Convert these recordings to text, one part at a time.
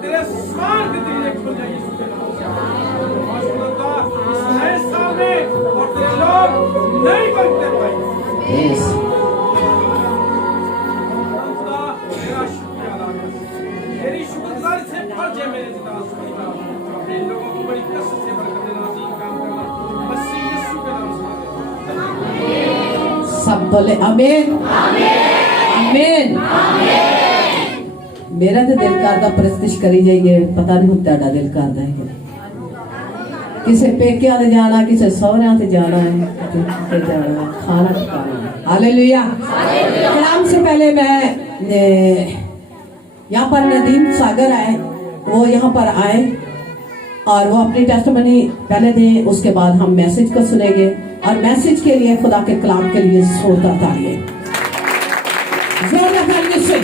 तेरे स्वार्थ तेरे खुल जाए यीशु के नाम से। और खुदा इस नए साल में और तेरे लोग नहीं बनते भाई। खुदा तेरा शुक्रिया अदा कर, तेरी शुक्रगुजारी से भर जाए मेरे जितना सुनिता अपने लोगों को बड़ी कसरत से बरकत देना अजीम काम करना मसीह यीशु के नाम से। सब बोले आमीन आमीन आमीन। मेरा तो दिल करदा प्रस्तिश करी जाइए, पता नहीं हुंदा दा दिल करदा है किसे पेकिया ते जाना, किसे सौहरिया ते जाना है, किसे जाना खाना पकाना। हालेलुया। कलाम से पहले मैं यहाँ पर नदीम सागर आए, वो यहाँ पर आए और वो अपनी टेस्टमनी पहले दें, उसके बाद हम मैसेज को सुनेंगे और मैसेज के लिए खुदा के कलाम के लिए श्रोता तालिए जोर लगाइए से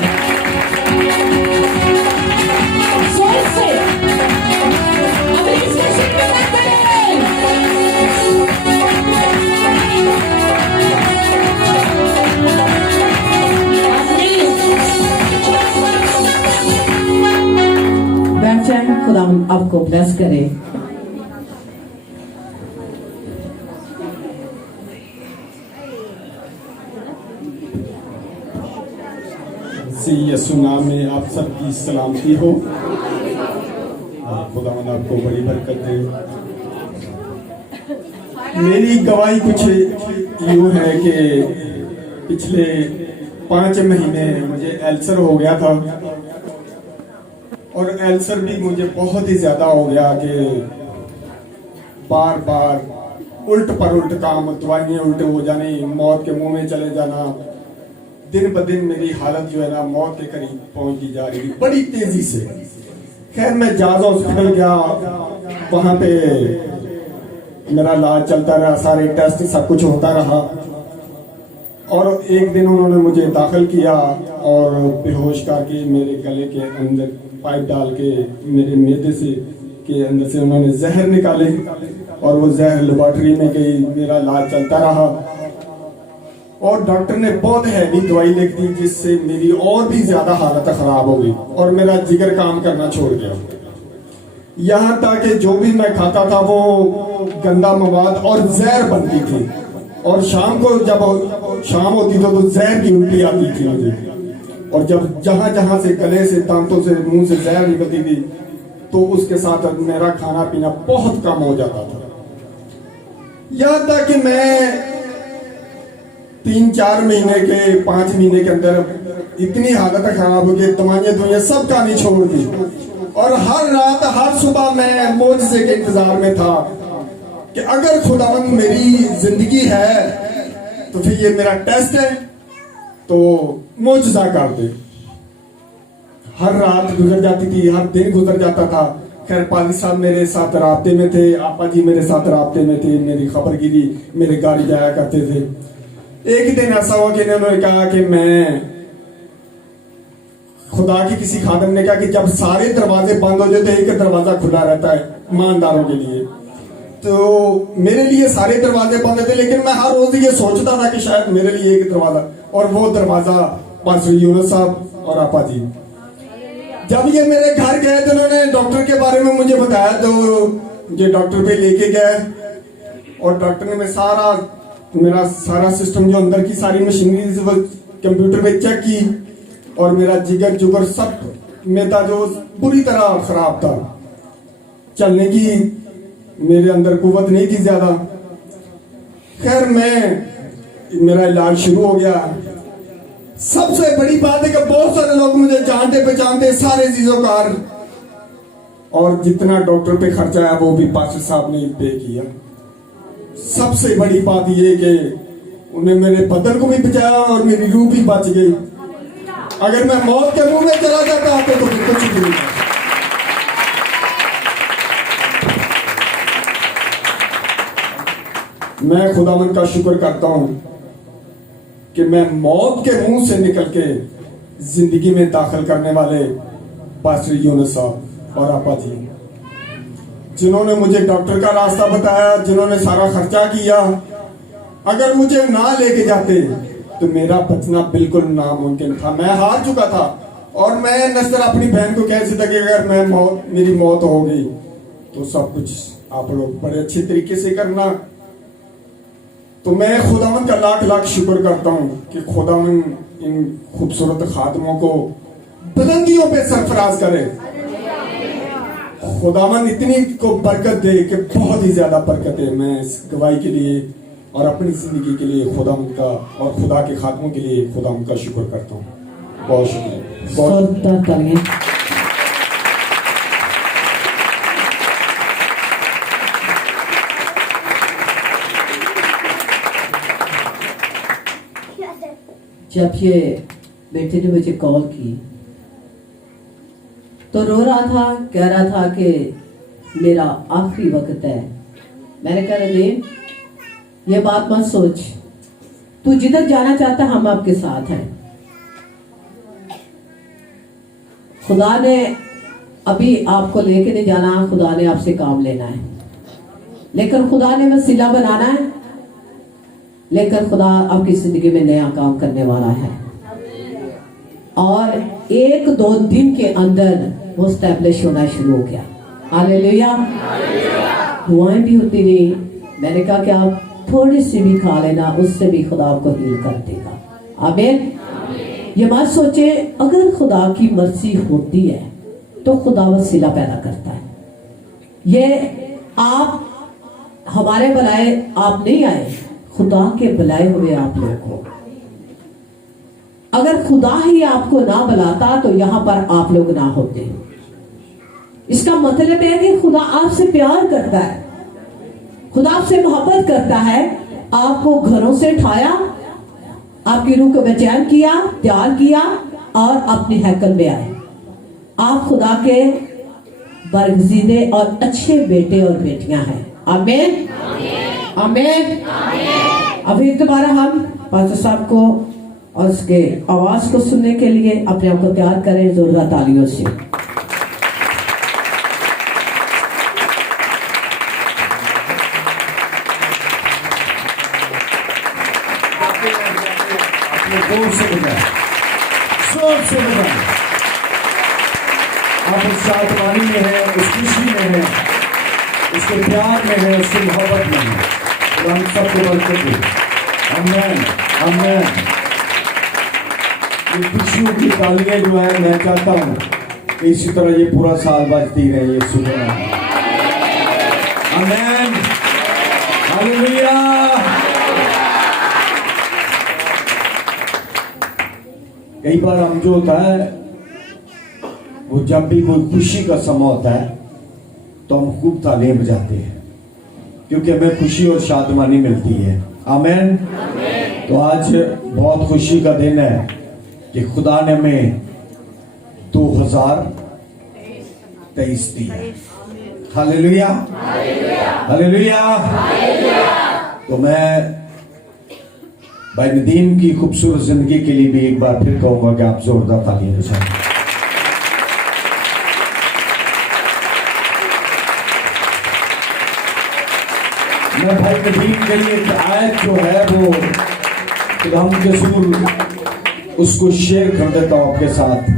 जोर से अब इसके शुक्र करें। बैठ जाए, खुदा आपको ब्लेस करे। यीशु नाम में आप सबकी सलामती हो। खुदावंद आपको बड़ी बरकत दे। मेरी गवाही कुछ यूँ है कि पिछले 5 महीने मुझे अल्सर हो गया था और अल्सर भी मुझे बहुत ही ज्यादा हो गया कि बार बार उल्ट पर उल्ट काम, दवाइयाँ उल्ट हो जानी, मौत के मुंह में चले जाना। दिन ब दिन मेरी हालत जो है ना मौत के करीब पहुंचती जा रही थी बड़ी तेजी से। खैर मैं जाज हॉस्पिटल गया, वहां पे मेरा इलाज चलता रहा, सारे टेस्ट सब कुछ होता रहा और एक दिन उन्होंने मुझे दाखिल किया और बेहोश करके मेरे गले के अंदर पाइप डाल के मेरे मैदे से के अंदर से उन्होंने जहर निकाले और वो जहर लेबोरेटरी में गई। मेरा इलाज चलता रहा और डॉक्टर ने बहुत हैवी दवाई लिख दी जिससे मेरी और भी ज्यादा हालत खराब हो गई और मेरा जिगर काम करना छोड़ गया। यहाँ तक कि जो भी मैं खाता था वो गंदा मवाद और जहर बनती थी और शाम को जब शाम होती तो जहर की उल्टी आती थी मुझे और जब जहां जहां से गले से दांतों से मुंह से जहर निकलती थी तो उसके साथ मेरा खाना पीना बहुत कम हो जाता था। यहाँ तक कि मैं 3-4 महीने के 5 महीने के अंदर इतनी हालत खराब हो गई, दवाइयाँ सब खानी छोड़ दी और हर रात हर सुबह मैं मौजज़े के इंतजार में था कि अगर खुदावंद मेरी जिंदगी है तो फिर ये मेरा टेस्ट है तो मौजज़ा कर दे। हर रात गुजर जाती थी, हर दिन गुजर जाता था। खैर पाली साहब मेरे साथ राब्ते में थे, आपा जी मेरे साथ राब्ते में थे, मेरी खबरगिरी मेरे गाड़ी जाया करते थे। एक दिन ऐसा हुआ कि इन्होंने कहा कि मैं खुदा की किसी खादम ने कहा कि जब सारे दरवाजे बंद हो जाते तो एक दरवाजा खुला रहता है ईमानदारों के लिए। तो मेरे लिए सारे दरवाजे बंद थे लेकिन मैं हर रोज ये सोचता था कि शायद मेरे लिए एक दरवाजा, और वो दरवाजा पास्टर यूनुस साहब और आपा जी। जब ये मेरे घर गए तो उन्होंने डॉक्टर के बारे में मुझे बताया तो ये डॉक्टर पे लेके गए और डॉक्टर ने मेरा सारा सिस्टम जो अंदर की सारी मशीनरी कंप्यूटर पे चेक की और मेरा जिगर जुगर सब मेरा जो बुरी तरह खराब था, चलने की मेरे अंदर कुव्वत नहीं थी ज्यादा। खैर मेरा इलाज शुरू हो गया। सबसे बड़ी बात है कि बहुत सारे लोग मुझे जानते पहचानते, सारे चीजों और जितना डॉक्टर पे खर्चा है वो भी पास्टर साहब ने पे किया। सबसे बड़ी बात ये कि उन्हें मेरे बदन को भी बचाया और मेरी रूह भी बच गई। अगर मैं मौत के मुंह में चला जाता तो फिर कुछ नहीं। मैं खुदावंद का शुक्र करता हूं कि मैं मौत के मुंह से निकल के जिंदगी में दाखिल करने वाले पास्टर यूनुस साहब और आपा जी, जिन्होंने मुझे डॉक्टर का रास्ता बताया, जिन्होंने सारा खर्चा किया। अगर मुझे ना लेके जाते तो मेरा बचना बिल्कुल नामुमकिन था। मैं हार चुका था और मैं नस्तर अपनी बहन को कह था कि अगर मेरी मौत हो गई तो सब कुछ आप लोग बड़े अच्छे तरीके से करना। तो मैं खुदावन का लाख लाख शुक्र करता हूँ कि खुदावन इन खूबसूरत खातमों को बुलंदियों पे सरफराज करे। खुदावन इतनी को बरकत दे कि बहुत ही ज्यादा बरकत है। मैं इस गवाही के लिए और अपनी जिंदगी के लिए खुदावन का और खुदा के खातमों के लिए खुदावन का शुक्र करता हूँ। बहुत शुक्रिया। बहुत जब ये बेटे ने मुझे कॉल की तो रो रहा था, कह रहा था कि मेरा आखिरी वक्त है। मैंने कहा रजीम, ये बात मत सोच, तू जिधर जाना चाहता हम आपके साथ हैं। खुदा ने अभी आपको लेके नहीं जाना, खुदा ने आपसे काम लेना है, लेकिन खुदा ने वसीला बनाना है, लेकिन खुदा आपकी जिंदगी में नया काम करने वाला है और 1-2 दिन के अंदर वो स्टैब्लिश होना शुरू हो गया। हालेलुया। दुआएं भी होती रही। मैंने कहा कि आप थोड़ी सी भी खा लेना, उससे भी खुदा आपको हील कर देगा। आमीन। ये मत सोचे, अगर खुदा की मर्जी होती है तो खुदा वसीला पैदा करता है। ये आप हमारे बुलाए आप नहीं आए, खुदा के बुलाए हुए आप लोगों को। अगर खुदा ही आपको ना बुलाता तो यहां पर आप लोग ना होते। इसका मतलब है कि खुदा आपसे प्यार करता है, खुदा आपसे मोहब्बत करता है। आपको घरों से उठाया, आपकी रूह को बेचैन किया, तैयार किया और अपनी हैकल में आए। आप खुदा के बरगजीदे और अच्छे बेटे और बेटियां हैं। आमीन, आमीन। अभी दोबारा हम पास्टर साहब को और उसके आवाज को सुनने के लिए अपने आप को तैयार करें जोरदार तालियों से। आप उस शादमानी में है, उस खुशी में है, उसके प्यार में है, उसकी मोहब्बत में है। हम सबको बरकत दे। आमीन, आमीन। ये खुशियों की तालियां जो है, मैं चाहता हूँ कि इसी तरह ये पूरा साल बजती रहे। ये सुनना। आमीन, हालेलुया। कई बार हम जो होता है वो जब भी कोई खुशी का समय होता है तो हम खूब तालियां बजाते हैं, क्योंकि हमें खुशी और शादमानी मिलती है। आमीन। तो आज बहुत खुशी का दिन है कि खुदा ने हमें 2023 दिया। Hallelujah, hallelujah. तो मैं भाई नदीम की खूबसूरत जिंदगी के लिए भी एक बार फिर कहूंगा कि आप जोरदार तालियां बजाएं। मैं भाई नदीम के लिए एक आयत जो है वो खुदाम के सूर उसको शेयर कर देता हूं आपके साथ।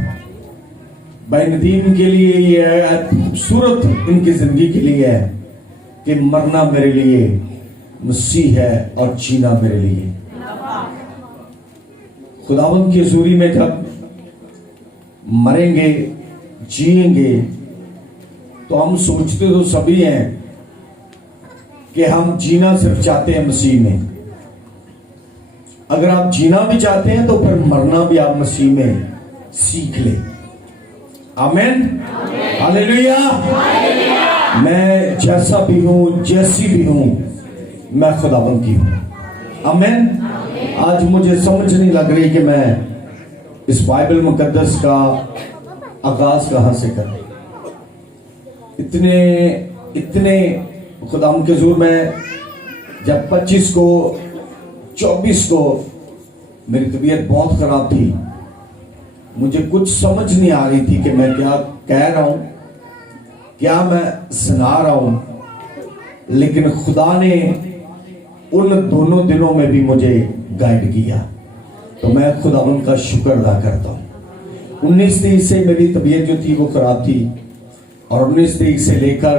भाई नदीम के लिए ये आयत खूबसूरत इनकी जिंदगी के लिए है कि मरना मेरे लिए मसीह है और जीना मेरे लिए। खुदावंद की हजूरी में जब मरेंगे जिएंगे तो हम सोचते तो सभी हैं कि हम जीना सिर्फ चाहते हैं मसीह में। अगर आप जीना भी चाहते हैं तो फिर मरना भी आप मसीह में सीख ले। आमीन, हालेलुया। मैं जैसा भी हूं, जैसी भी हूं, मैं खुदावंद की हूं। आमीन। आज मुझे समझ नहीं लग रही कि मैं इस बाइबल मुकद्दस का आगाज कहां से करूं। इतने खुदाम के हुजूर में जब 25 को 24 को मेरी तबीयत बहुत खराब थी, मुझे कुछ समझ नहीं आ रही थी कि मैं क्या कह रहा हूं, क्या मैं सुना रहा हूं। लेकिन खुदा ने उन दोनों दिनों में भी मुझे गाइड किया, तो मैं खुदावंद का शुक्र अदा करता हूं। 19 तारीख से मेरी तबीयत जो थी वो खराब थी और 19 तारीख से लेकर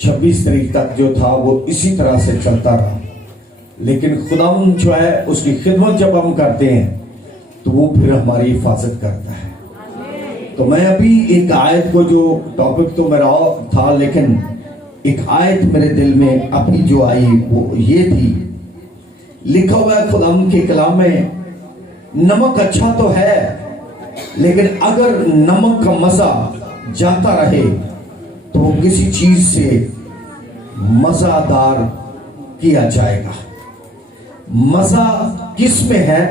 26 तारीख तक जो था वो इसी तरह से चलता रहा। लेकिन खुदावंद जो है उसकी खिदमत जब हम करते हैं तो वो फिर हमारी हिफाजत करता है। तो मैं अभी एक आयत को, जो टॉपिक तो मेरा था लेकिन एक आयत मेरे दिल में अभी जो आई वो ये थी। लिखा हुआ है खुदावंद के कलाम में, नमक अच्छा तो है लेकिन अगर नमक का मजा जाता रहे तो वो किसी चीज से मजादार किया जाएगा। मजा किस में है?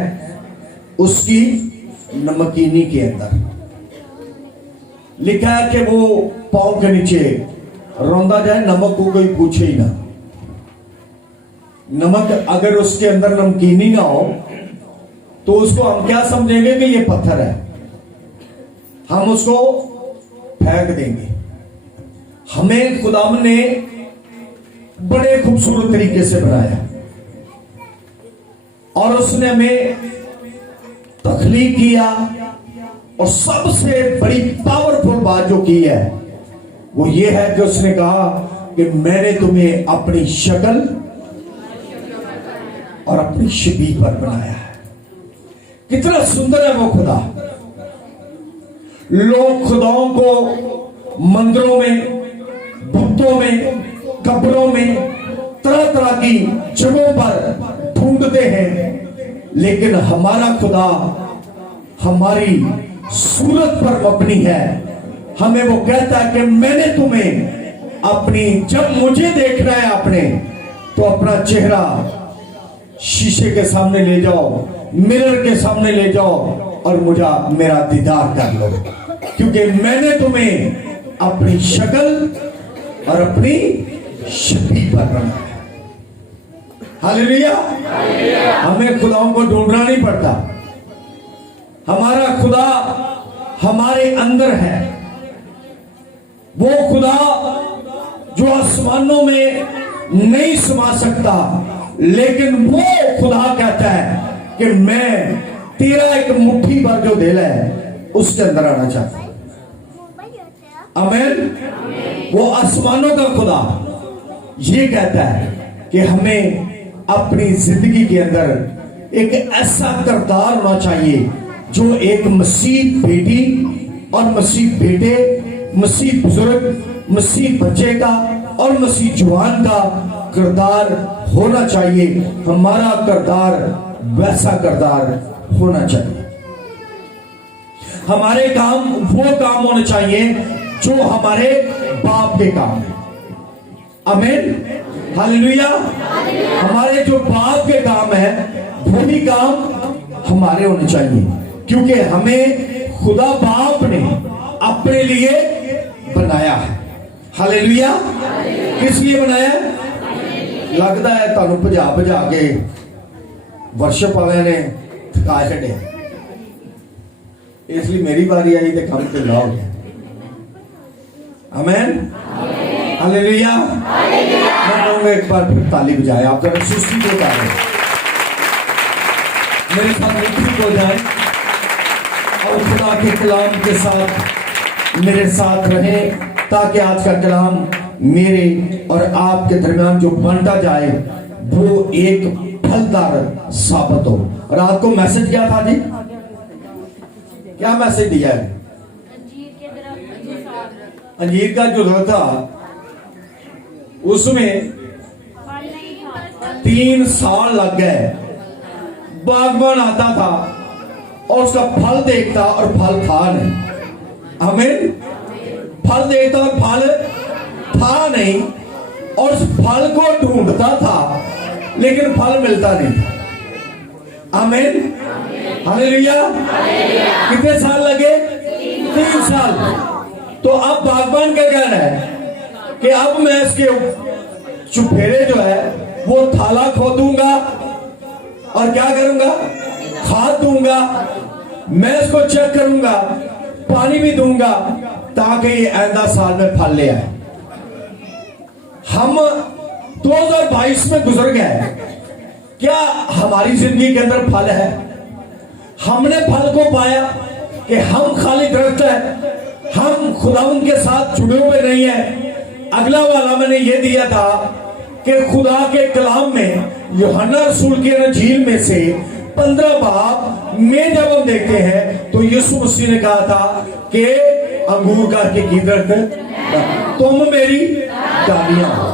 उसकी नमकीनी के अंदर। लिखा है कि वो पांव के नीचे रौंदा जाए, नमक को कोई पूछे ही ना। नमक अगर उसके अंदर नमकीनी ना हो तो उसको हम क्या समझेंगे कि ये पत्थर है, हम उसको फेंक देंगे। हमें खुदावंद ने बड़े खूबसूरत तरीके से बनाया और उसने हमें तख्लीक किया और सबसे बड़ी पावरफुल बात जो की है वो ये है कि उसने कहा कि मैंने तुम्हें अपनी शक्ल और अपनी शबीह पर बनाया है। कितना सुंदर है वो खुदा। लोग खुदाओं को मंदिरों में, बुतों में, कब्रों में, तरह तरह की जगहों पर ढूंढते हैं, लेकिन हमारा खुदा हमारी सूरत पर मबनी है। हमें वो कहता है कि मैंने तुम्हें अपनी, जब मुझे देखना है आपने तो अपना चेहरा शीशे के सामने ले जाओ, मिरर के सामने ले जाओ और मुझे मेरा दीदार कर लो, क्योंकि मैंने तुम्हें अपनी शक्ल और अपनी शबीह पर बनाया है। हालेलुया। हमें खुदाओं को ढूंढना नहीं पड़ता, हमारा खुदा हमारे अंदर है। वो खुदा जो आसमानों में नहीं समा सकता, लेकिन वो खुदा कहता है कि मैं तेरा एक मुट्ठी भर जो दिल है उसके अंदर आना चाहता हूं। आमीन। वो आसमानों का खुदा ये कहता है कि हमें अपनी जिंदगी के अंदर एक ऐसा किरदार होना चाहिए जो एक मसीह बेटी और मसीह बेटे, मसीह बुजुर्ग, मसीह बच्चे का और मसीह जवान का किरदार होना चाहिए। हमारा किरदार वैसा किरदार होना चाहिए। हमारे काम वो काम होने चाहिए जो हमारे बाप के काम है। आमीन। हालेलुया। हमारे जो बाप के काम है वही काम हमारे होने चाहिए, क्योंकि हमें खुदा बाप ने अपने लिए बनाया है। हालेलुया। किस लिए बनाया? लगता है तुहानू भजा भजा के वर्शिप वाले ने थका छड़े, इसलिए मेरी बारी आई तो काम ढिला हो गया। आमीन। हालेलुया। मैं कहूंगा एक बार फिर ताली बजाए, आप जरा सुस्ती को करें, मेरे साथ मिट्टी हो जाए और खुदा के कलाम के साथ मेरे साथ रहे, ताकि आज का कलाम मेरे और आपके दरमियान जो बांटा जाए वो एक फलदार साबित हो। रात को मैसेज क्या था जी? क्या मैसेज दिया है? अंजीर का जो था उसमें 3 साल लग गए। बागबान आता था और उसका फल देखता और फल था नहीं। आमीन। फल देखता और फल था नहीं, और उस फल को ढूंढता था लेकिन फल मिलता नहीं था। आमीन। हालेलुया। कितने साल लगे? 3 साल। तो अब बागबान का कहना है कि अब मैं इसके चुफेरे जो है वो थाला खोदूंगा और क्या करूंगा? खाद दूंगा, मैं इसको चेक करूंगा, पानी भी दूंगा, ताकि ये आइंदा साल में फल ले आए। हम 2022 में गुजर गए, क्या हमारी जिंदगी के अंदर फल है? हमने फल को पाया? कि हम खाली दरख्त है, हम खुदावन के साथ जुड़े हुए नहीं है। अगला वाला मैंने ये दिया था कि खुदा के कलाम में यूहन्ना रसूल की इंजील में से 15 बाब में जब हम देखते हैं तो यीशु मसीह ने कहा था कि अंगूर का की दरख्त तुम मेरी डालियां हो,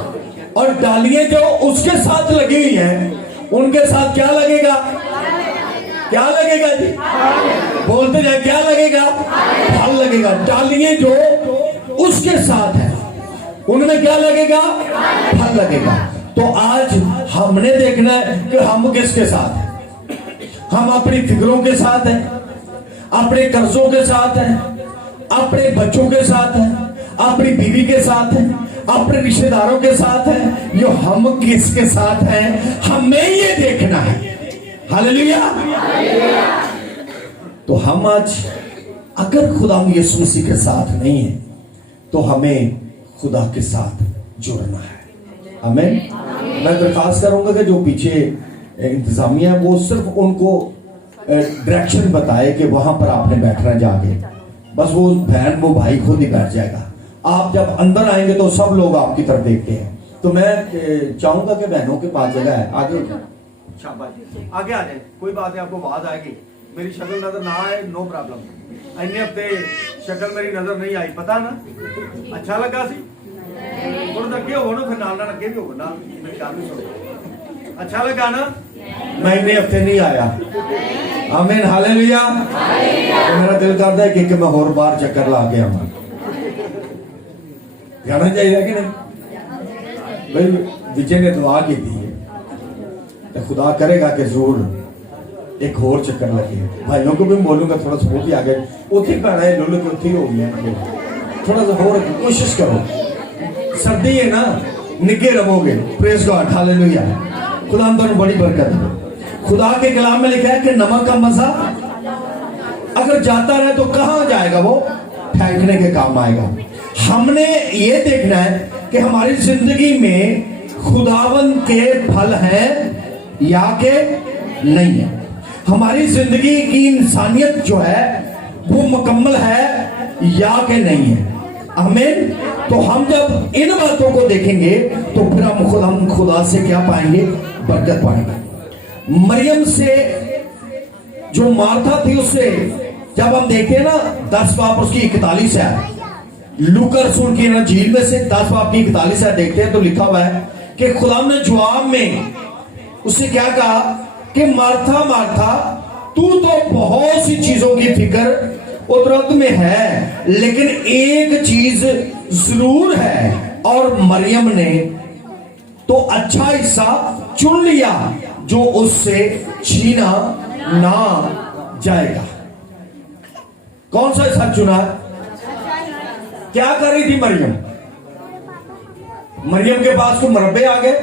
और डालियां जो उसके साथ लगी हुई हैं उनके साथ क्या लगेगा? क्या लगेगा जी? बोलते जाए, क्या लगेगा? फल लगेगा। डालियां जो उसके साथ है उनमें क्या लगेगा? फल लगेगा। तो आज हमने देखना है कि हम किसके साथ हैं। हम अपनी फिक्रों के साथ हैं, अपने कर्जों के साथ हैं, अपने बच्चों के साथ हैं, अपनी बीवी के साथ हैं, अपने रिश्तेदारों के साथ हैं। यो हम किसके साथ हैं हमें ये देखना है। हालेलुया। तो हम आज अगर खुदा यीशु मसीह के साथ नहीं है तो हमें खुदा के साथ जुड़ना है। हमें मैं दरखास्त करूंगा कि जो पीछे इंतजामिया है वो सिर्फ उनको डायरेक्शन बताए कि वहां पर आपने बैठना जाके, बस वो बहन वो भाई खुद ही बैठ जाएगा। आप जब अंदर आएंगे तो सब लोग आपकी तरफ देखते हैं। तो मैं चाहूंगा कि बहनों के पास जगह है, आगे हो जाए, शाबाश, आगे आ जाए, कोई बात है, आपको आवाज आएगी। मेरी शक्ल नजर ना आए नो प्रॉब्लम। अन्य हफ्ते शक्ल मेरी नजर नहीं आई, पता ना अच्छा लगा सी थोड़ा अगे हो ना, फिर नाल अगे भी हो ना, मेरी गल भी सुनो, अच्छा लगा ना। मैं इन्ने हफ्ते नहीं आया। आमीन हालेलुया। तो मेरा दिल करता है कि मैं और बार चक्कर ला के आऊं। जाना चाहिए कि नहीं भाई? विजय ने दुआ की थी तो खुदा करेगा कि जरूर एक और चक्कर लगे। भाइयों को भी बोलूंगा थोड़ा सा भी आगे उठी पैना है, लुल के उठी हो गया, थोड़ा सा और कोशिश करो। सर्दी है ना, निके रहोगे। Praise God hallelujah. खुदा तुम बड़ी बरकत है। खुदा के कलाम में लिखा है कि नमक का मजा अगर जाता रहे तो कहां जाएगा? वो फेंकने के काम आएगा। हमने ये देखना है कि हमारी जिंदगी में खुदावन के फल हैं या के नहीं है। हमारी जिंदगी की इंसानियत जो है वो मुकम्मल है या के नहीं है। आमीन। तो हम जब इन बातों को देखेंगे तो फिर हम खुदा से क्या पाएंगे? बरकत पाएंगे। मरियम से जो मार्था थी उससे जब हम देखते हैं ना 10 बाब उसकी 41 है, लूका रसूल की इंजील में से 10 बाब की 41 है देखते हैं तो लिखा हुआ है कि खुदा ने जवाब में उससे क्या कहा कि मार्था मार्था तू तो बहुत सी चीजों की फिक्र उतरत में है, लेकिन एक चीज जरूर है और मरियम ने तो अच्छा हिस्सा चुन लिया जो उससे छीना ना जाएगा। कौन सा हिस्सा चुना? क्या कर रही थी मरियम? मरियम के पास कोई मरबे आ गए,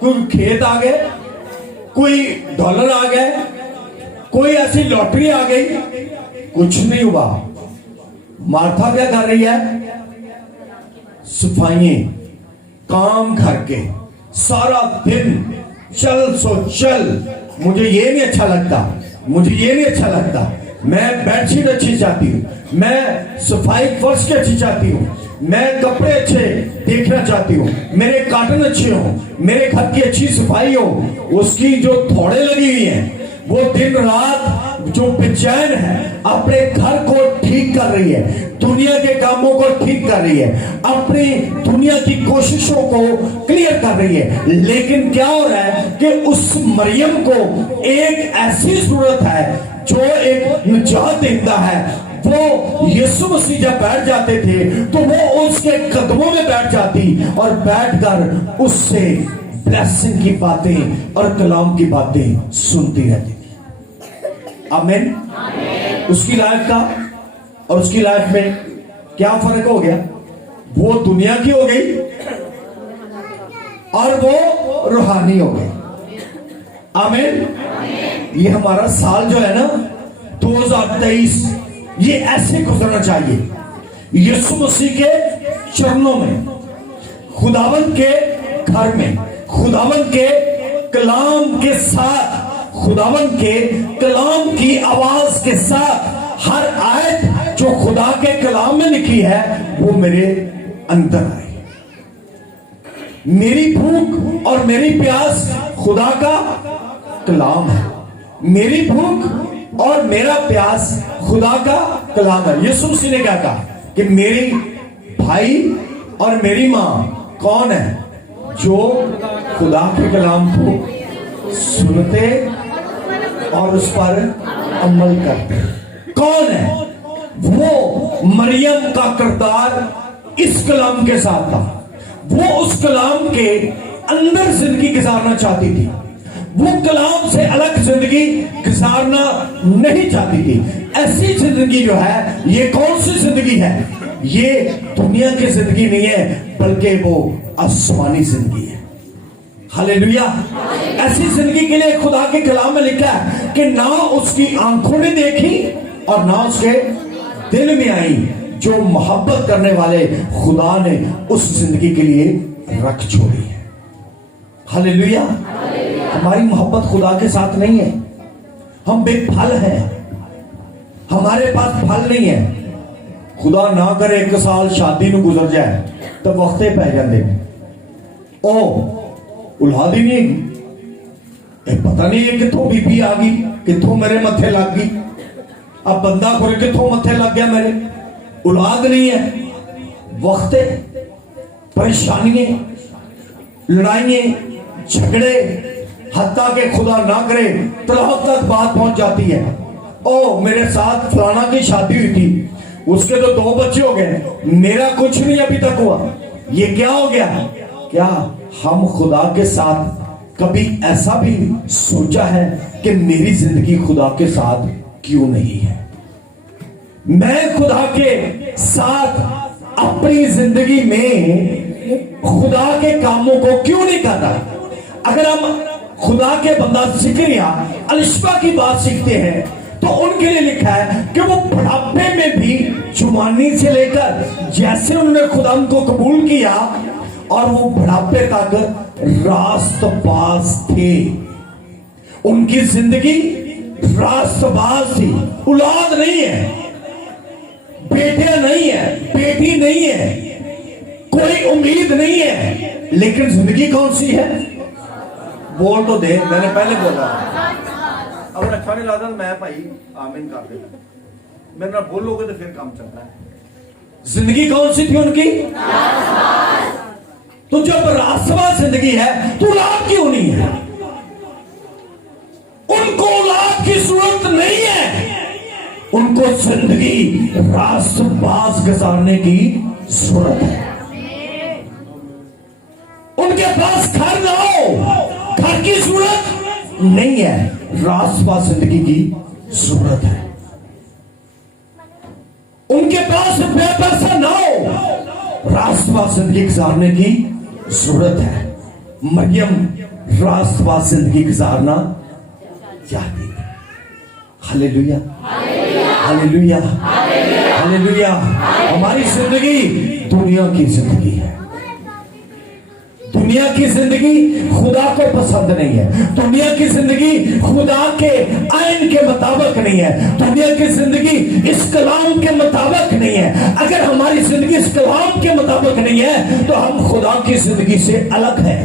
कोई खेत आ गए, कोई डॉलर आ गए, कोई ऐसी लॉटरी आ गई, कुछ नहीं हुआ। मार्था क्या कर रही है? सफाइयां, काम घर के, सारा दिन चल सो चल, मुझे ये नहीं अच्छा लगता, मुझे ये नहीं अच्छा लगता, मैं बेडशीट अच्छी चाहती हूँ, मैं सफाई फर्श की अच्छी चाहती हूँ, मैं कपड़े अच्छे देखना चाहती हूँ, मेरे कार्टन अच्छे हो, मेरे घर की अच्छी सफाई हो। उसकी जो थोड़े लगी हुई हैं वो दिन रात जो बेचैन है अपने घर को ठीक कर रही है, दुनिया के कामों को ठीक कर रही है, अपनी दुनिया की कोशिशों को क्लियर कर रही है। लेकिन क्या हो रहा है कि उस मरियम को एक ऐसी जरूरत है जो एक निजात देता है। वो यीशु मसीह जब बैठ जाते थे तो वो उसके कदमों में बैठ जाती और बैठकर उससे ब्लेसिंग की बातें और कलाम की बातें सुनती रहती थी। आमीन। उसकी लाइफ का और उसकी लाइफ में क्या फर्क हो गया? वो दुनिया की हो गई और वो रूहानी हो गई। आमीन। ये हमारा साल जो है ना 2023 ये ऐसे गुजरना चाहिए, यीशु मसीह के चरणों में, खुदावंद के घर में, खुदावंद के कलाम के साथ, खुदावंद के कलाम की आवाज के साथ हर आयत जो खुदा के कलाम में लिखी है वो मेरे अंदर आए। मेरी भूख और मेरी प्यास खुदा का कलाम है। मेरी भूख और मेरा प्यास खुदा का कलाम है। यीशु मसीह ने क्या कहा कि मेरी भाई और मेरी मां कौन है? जो खुदा के कलाम को सुनते और उस पर अमल करते। कौन है वो? मरियम का किरदार इस कलाम के साथ था। वो उस कलाम के अंदर जिंदगी गुजारना चाहती थी। वो कलाम से अलग जिंदगी गुजारना नहीं चाहती थी। ऐसी जिंदगी जो है, ये कौन सी जिंदगी है? ये दुनिया की जिंदगी नहीं है, बल्कि वो आसमानी जिंदगी है। हालेलुया। ऐसी जिंदगी के लिए खुदा के कलाम में लिखा है कि ना उसकी आंखों ने देखी और ना उसके दिल में आई, जो मोहब्बत करने वाले खुदा ने उस जिंदगी के लिए रख छोड़ी है। हालेलुया। हमारी मोहब्बत खुदा के साथ नहीं है। हम बेफल हैं, हमारे पास फल नहीं है। खुदा ना करे 1 साल शादी में गुजर जाए तो वक्ते पै जाते ओ औलाद ही नहीं। पता नहीं है कितों बीबी आ गई, कितों मेरे मत्थे लग गई। अब बंदा कोई कितों मत्थे लग गया, मेरे औलाद नहीं है। वक्ते, परेशानियां, लड़ाइयां, झगड़े, हत्ता के खुदा ना करे तलाक तक बात पहुंच जाती है। ओ मेरे साथ फलाना की शादी हुई थी, उसके तो 2 बच्चे हो गए, मेरा कुछ नहीं अभी तक हुआ। ये क्या हो गया? क्या हम खुदा के साथ कभी ऐसा भी सोचा है कि मेरी जिंदगी खुदा के साथ क्यों नहीं है? मैं खुदा के साथ अपनी जिंदगी में खुदा के कामों को क्यों नहीं कर रहा? अगर हम खुदा के बंदा जिक्रिया अलिशबा की बात सीखते हैं तो उनके लिए लिखा है कि वो बुढ़ापे में भी जुवानी से लेकर जैसे उन्होंने खुदा को कबूल किया और वो बुढ़ापे तक रास्तबाज थे। उनकी जिंदगी रास्तबाज थी। औलाद नहीं है, बेटे नहीं है, बेटी नहीं है, कोई उम्मीद नहीं है, लेकिन जिंदगी कौन सी है? बोल तो दे, मैंने पहले बोला। अगर अच्छा नहीं लगा मैं भाई आमीन कर देना, मेरे ना बोलोगे तो फिर काम चलता है। जिंदगी कौन सी थी उनकी? तो जब रास्तबाज जिंदगी है तो औलाद क्यों नहीं है? उनको औलाद की जरूरत नहीं है, उनको जिंदगी रास्तबाज गुजारने की जरूरत है। उनके पास घर ना हो, घर की जरूरत नहीं है, रास्तबाज जिंदगी की जरूरत है। उनके पास पैसा ना हो, रास्तबाज जिंदगी गुजारने की जरूरत है। मरियम रास्तबाज जिंदगी गुजारना चाहती है। Hallelujah, hallelujah, hallelujah. हमारी जिंदगी दुनिया की जिंदगी है। दुनिया की जिंदगी खुदा को पसंद नहीं है। दुनिया की जिंदगी खुदा के आइन के मुताबिक नहीं है। दुनिया की जिंदगी इस कलाम के मुताबिक नहीं है। अगर हमारी जिंदगी इस कलाम के मुताबिक नहीं है तो हम खुदा की जिंदगी से अलग है।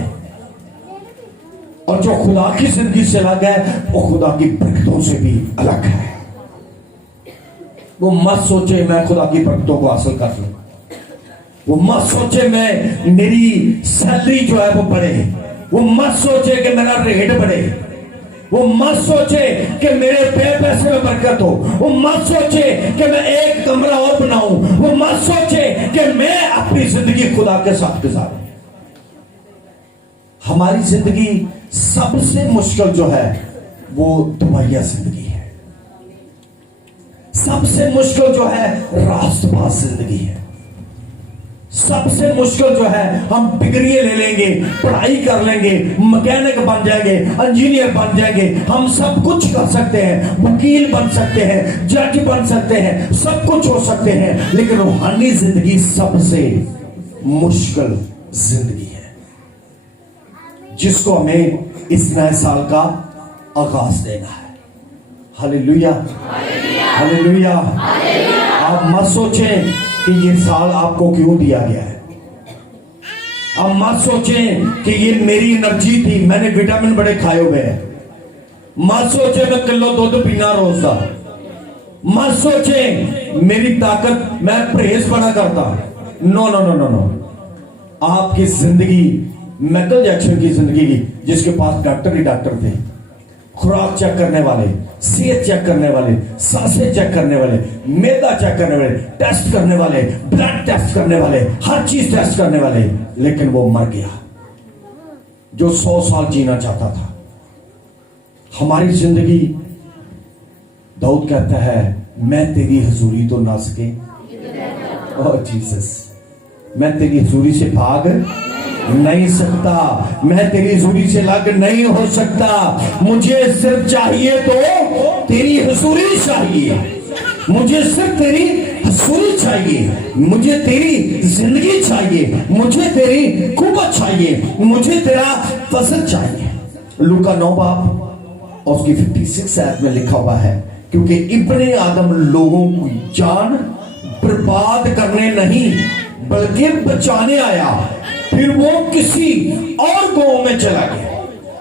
और जो खुदा की जिंदगी से अलग है वो खुदा की बरकतों से भी अलग है। वो मत सोचे मैं खुदा की बरकतों को हासिल कर लूं। वो मत सोचे मैं मेरी सैलरी जो है वो बढ़े। वो मत सोचे कि मेरा रेट बढ़े। वो मत सोचे कि मेरे पैसे में बरकत हो। वो मत सोचे कि मैं एक कमरा और बनाऊं। वो मत सोचे कि मैं अपनी जिंदगी खुदा के साथ गुजारूं। हमारी जिंदगी सबसे मुश्किल जो है वो दुनिया जिंदगी है। सबसे मुश्किल जो है रास्तबाज जिंदगी है। सबसे मुश्किल जो है हम डिग्री ले लेंगे, पढ़ाई कर लेंगे, मैकेनिक बन जाएंगे, इंजीनियर बन जाएंगे, हम सब कुछ कर सकते हैं, वकील बन सकते हैं, जज बन सकते हैं, सब कुछ हो सकते हैं, लेकिन रूहानी जिंदगी सबसे मुश्किल जिंदगी है जिसको हमें इस नए साल का आगाज देना है। हालेलुया। हालेलुया। आप मत सोचें कि ये साल आपको क्यों दिया गया है। आप मत सोचें कि ये मेरी एनर्जी थी, मैंने विटामिन बड़े खाए हुए हैं। मत सोचें मैं किलो दूध पीना रोज का। मत सोचें मेरी ताकत, मैं परहेज बड़ा करता। No no no no no. आपकी जिंदगी माइकल जैक्सन की जिंदगी की, जिसके पास डॉक्टर ही डॉक्टर थे, खुराक चेक करने वाले, सेहत चेक करने वाले, सांसें चेक करने वाले, मैदा चेक करने वाले, टेस्ट करने वाले, ब्लड टेस्ट करने वाले, हर चीज टेस्ट करने वाले, लेकिन वो मर गया जो 100 साल जीना चाहता था। हमारी जिंदगी, दाऊद कहता है मैं तेरी हजूरी तो ना सके, ओह जीसस, मैं तेरी हजूरी से भाग नहीं सकता, मैं तेरी हजूरी से अलग नहीं हो सकता। मुझे सिर्फ चाहिए तो तेरी हजूरी चाहिए, मुझे सिर्फ तेरी हजूरी चाहिए, मुझे तेरी जिंदगी चाहिए, मुझे तेरी कुव्वत चाहिए, मुझे तेरा फजल चाहिए। लूका 9 बाब और उसकी 56 आयत में लिखा हुआ है, क्योंकि इब्ने आदम लोगों की जान बर्बाद करने नहीं बल्कि बचाने आया। फिर वो किसी और गांव में चला गया।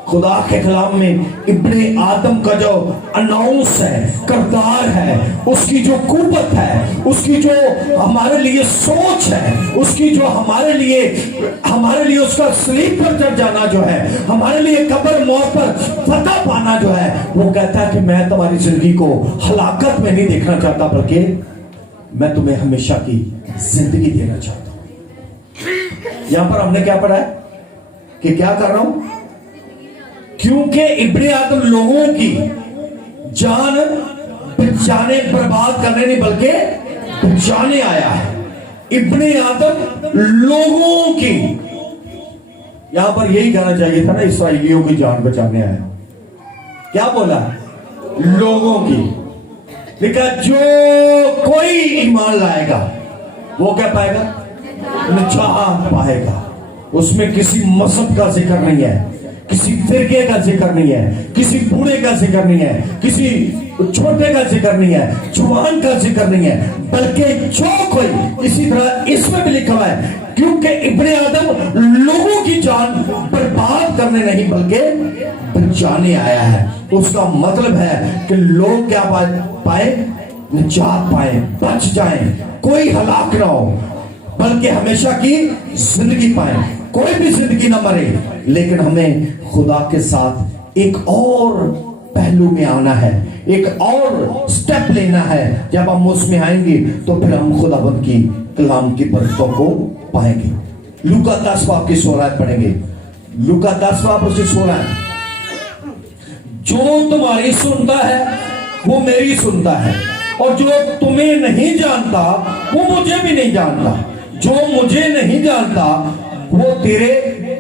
खुदा के कलाम में इब्ने आदम का जो अनाउंस है, करदार है, उसकी जो कुव्वत है, उसकी जो हमारे लिए सोच है, उसकी जो हमारे लिए उसका स्लीप पर चढ़ जाना जो है, हमारे लिए कब्र मौत पर फतह पाना जो है, वो कहता है कि मैं तुम्हारी जिंदगी को हलाकत में नहीं देखना चाहता, बल्कि मैं तुम्हें हमेशा की जिंदगी देना चाहता हूं। यहां पर हमने क्या पढ़ा है कि क्या कर रहा हूं, क्योंकि इब्ने आदम लोगों की जान बचाने, बर्बाद करने नहीं बल्कि बचाने आया है। इब्ने आदम लोगों की, यहां पर यही कहना चाहिए था ना, इसराइलियों की जान बचाने आया। क्या बोला? लोगों की। देखा, जो कोई ईमान लाएगा वो क्या पाएगा? निजात पाएगा। उसमें किसी मजहब का जिक्र नहीं है, किसी फिरके का जिक्र नहीं है, किसी बूढ़े का जिक्र नहीं है, किसी छोटे का जिक्र नहीं है, जवान का जिक्र नहीं है, बल्कि जो कोई, इसी तरह इसमें भी लिखा हुआ है, क्योंकि इब्ने आदम लोगों की जान बर्बाद करने नहीं बल्कि बचाने आया है। उसका मतलब है कि लोग क्या पाए? निजात पाए, बच जाएं, कोई हलाक ना हो, बल्कि हमेशा की जिंदगी पाए। कोई भी जिंदगी ना मरे, लेकिन हमें खुदा के साथ एक और पहलू में आना है, एक और स्टेप लेना है। जब हम उसमें आएंगे तो फिर हम खुदाबंद की कलाम की बरकतों को पाएंगे। लूका 10 बाब की 16 पढ़ेंगे। लूका 10 बाब उसकी 16, जो तुम्हारी सुनता है वो मेरी सुनता है, और जो तुम्हें नहीं जानता वो मुझे भी नहीं जानता, जो मुझे नहीं जानता वो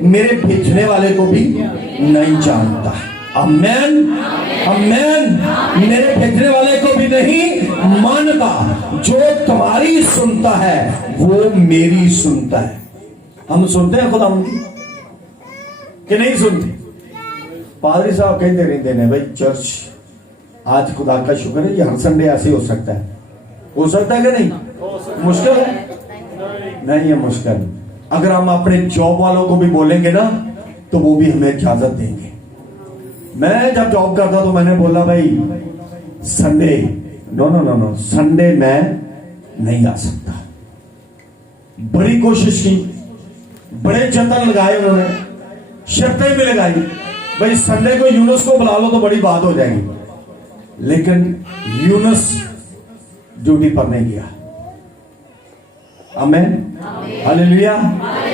मेरे भेजने वाले को भी नहीं जानता। आमेन, आमेन। मेरे भेजने वाले को भी नहीं मानता, जो तुम्हारी सुनता है वो मेरी सुनता है। हम सुनते हैं खुदा उनकी कि नहीं सुनते? पादरी साहब कहते रहते हैं भाई चर्च आज खुदा का शुक्र है, ये हर संडे ऐसे हो सकता है। हो सकता है कि नहीं? मुश्किल है? नहीं है मुश्किल। अगर हम अपने जॉब वालों को भी बोलेंगे ना तो वो भी हमें इजाजत देंगे। मैं जब जॉब करता तो मैंने बोला भाई Sunday no no no no, Sunday मैं नहीं आ सकता। बड़ी कोशिश की, बड़े जतन लगाए उन्होंने, शर्तें भी लगाई, भाई संडे को यूनुस को बुला लो तो बड़ी बात हो जाएगी, लेकिन यूनुस ड्यूटी पर नहीं गया। आमेन, हालेलुया।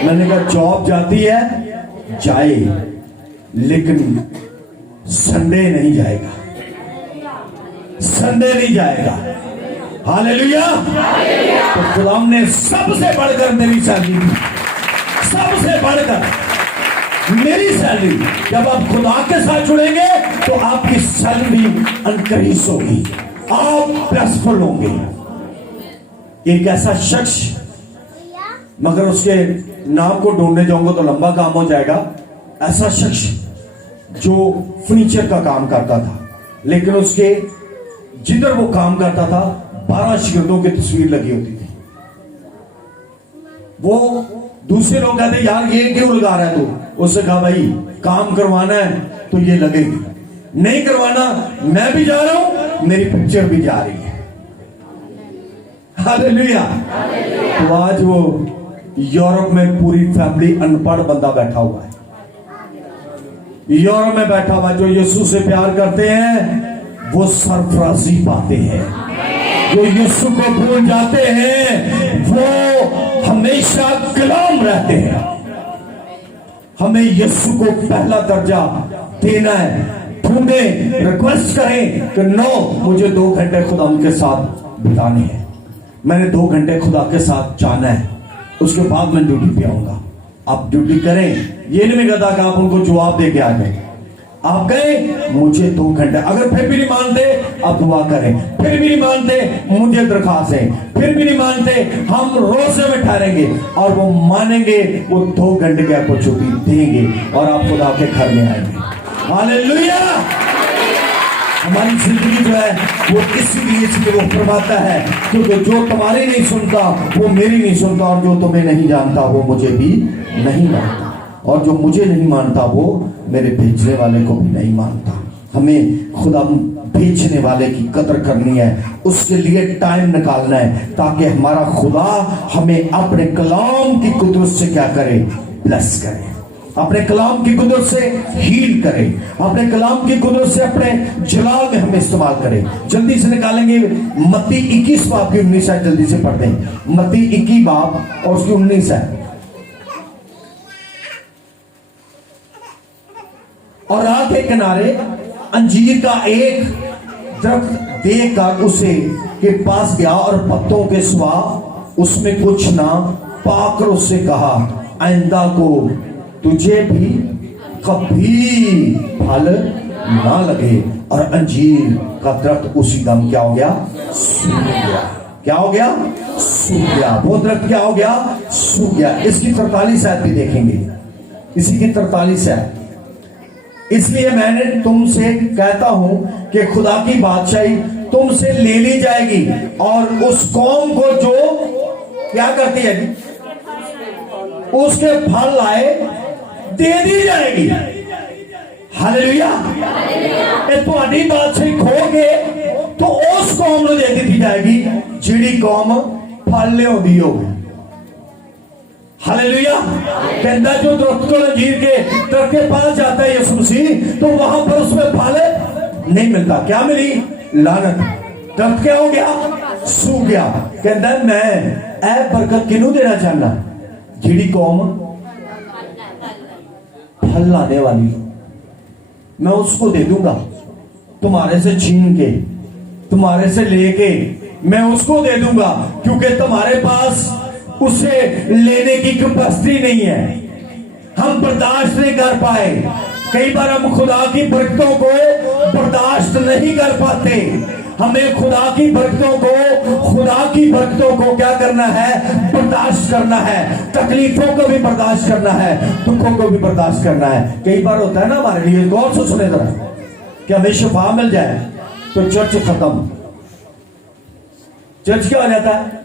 मैंने कहा जॉब जाती है जाए, लेकिन संडे नहीं जाएगा, संडे नहीं जाएगा। हालेलुया। तो गुलाम ने सबसे बढ़कर मेरी सैलरी दी, सबसे बढ़कर मेरी सैलरी। जब आप खुदा के साथ जुड़ेंगे तो आपकी सैलरी इंक्रीज होगी, आप ब्लेसफुल होंगे। एक ऐसा शख्स, मगर उसके नाम को ढूंढने जाऊंगा तो लंबा काम हो जाएगा, ऐसा शख्स जो फर्नीचर का काम करता था, लेकिन उसके जिधर वो काम करता था 12 शिगिर्दों की तस्वीर लगी होती थी। वो दूसरे लोग कहते यार ये क्यों लगा रहा है तू? उससे कहा भाई काम करवाना है तो ये लगेगी, नहीं करवाना मैं भी जा रहा हूं, मेरी पिक्चर भी जा रही है। हालेलुया। तो आज वो यूरोप में पूरी फैमिली अनपढ़ बंदा बैठा हुआ है, यूरोप में बैठा हुआ। जो यीशु से प्यार करते हैं वो सरफराजी पाते हैं, जो यीशु को भूल जाते हैं वो हमेशा गुलाम रहते हैं। हमें यीशु को पहला दर्जा देना है। ढूंढे, रिक्वेस्ट करें कि नो, मुझे 2 घंटे खुदा उनके साथ बिताने हैं, मैंने 2 घंटे खुदा के साथ जाना है, उसके बाद मैं ड्यूटी पे आऊंगा। आप ड्यूटी करें, ये नहीं मैं कहता कि आप उनको जवाब दे के आ गए। आप गए, मुझे 2 घंटे, अगर फिर भी नहीं मानते आप दुआ करें, फिर भी नहीं मानते मुझे दरखास्त है, फिर भी नहीं मानते हम रोजे में ठहरेंगे और वो मानेंगे, वो 2 घंटे की अपॉर्चुनिटी देंगे और आप खुदा के घर में आएंगे। हालेलुया। हमारी जिंदगी जो है वो इसीलिए इसलिए वो फरमाता है क्योंकि जो तुम्हारी नहीं सुनता वो मेरी नहीं सुनता, और जो तुम्हें नहीं जानता वो मुझे भी नहीं मानता, और जो मुझे नहीं मानता वो मेरे भेजने वाले को भी नहीं मानता। हमें खुदा भेजने वाले की कदर करनी है, उसके लिए टाइम निकालना है, ताकि हमारा खुदा हमें अपने कलाम की कुदरत से क्या करे, ब्लेस करे, अपने कलाम की कुदरत से हील करे, अपने कलाम की कुदरत से अपने जलाल में हमें इस्तेमाल करे। जल्दी से निकालेंगे मत्ती 21 बाब की 19 है, जल्दी से पढ़ते हैं। मत्ती 21 बाब और उसकी 19 है। और राह के किनारे अंजीर का एक दरख्त देखकर उसे के पास गया और पत्तों के सिवा उसमें कुछ ना पाकर उससे कहा, आइंदा को तुझे भी कभी फल ना लगे। और अंजीर का दरख्त उसी दम क्या हो गया, सूख गया। क्या हो गया, सूख गया। वो दरख्त क्या हो गया, सूख गया। इसकी 43 आयत भी देखेंगे, इसी की 43 है। इसलिए मैंने तुमसे कहता हूं कि खुदा की बादशाही तुमसे ले ली जाएगी और उस कौम को जो क्या करती है उसके फल लाए दे दी जाएगी। हालेलुया। तुम्हारी बादशाही खोगे तो उस कौम को दे दी जाएगी जिहड़ी कौम फल ले दी होगी। हालेलुया। कहता जो दरख्त को अंजीर के दरख्त के पास जाता है यीशु मसीह, तो वहां पर उसमें फल नहीं मिलता। क्या मिली, लानत। दरख्त क्या हो गया, सूख गया। कहता मैं ऐ बरकत किनू देना चाहना, जिहड़ी कौम फल लाने वाली हो, मैं उसको दे दूंगा। तुम्हारे से छीन के, तुम्हारे से लेके मैं उसको दे दूंगा, क्योंकि तुम्हारे पास उसे लेने की कैपेसिटी नहीं है। हम बर्दाश्त नहीं कर पाए। कई बार हम खुदा की बरकतों को बर्दाश्त नहीं कर पाते। हमें खुदा की बरकतों को क्या करना है, बर्दाश्त करना है। तकलीफों को भी बर्दाश्त करना है, दुखों को भी बर्दाश्त करना है। कई बार होता है ना हमारे लिए, गौर से सुने जरा, कि हमें शिफा मिल जाए तो चर्च खत्म। चर्च क्या हो जाता है,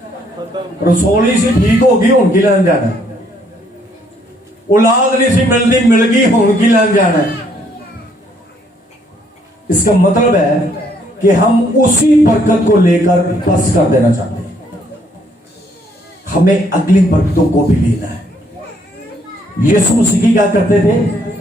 रसोली सी ठीक होगी हुन की लैन जाना, औलाद नहीं सी मिलती मिल गई हुन की लैन जाना। इसका मतलब है कि हम उसी बरकत को लेकर बस कर देना चाहते हैं। हमें अगली बरकतों को भी लेना है। यीशु मसीह क्या करते थे,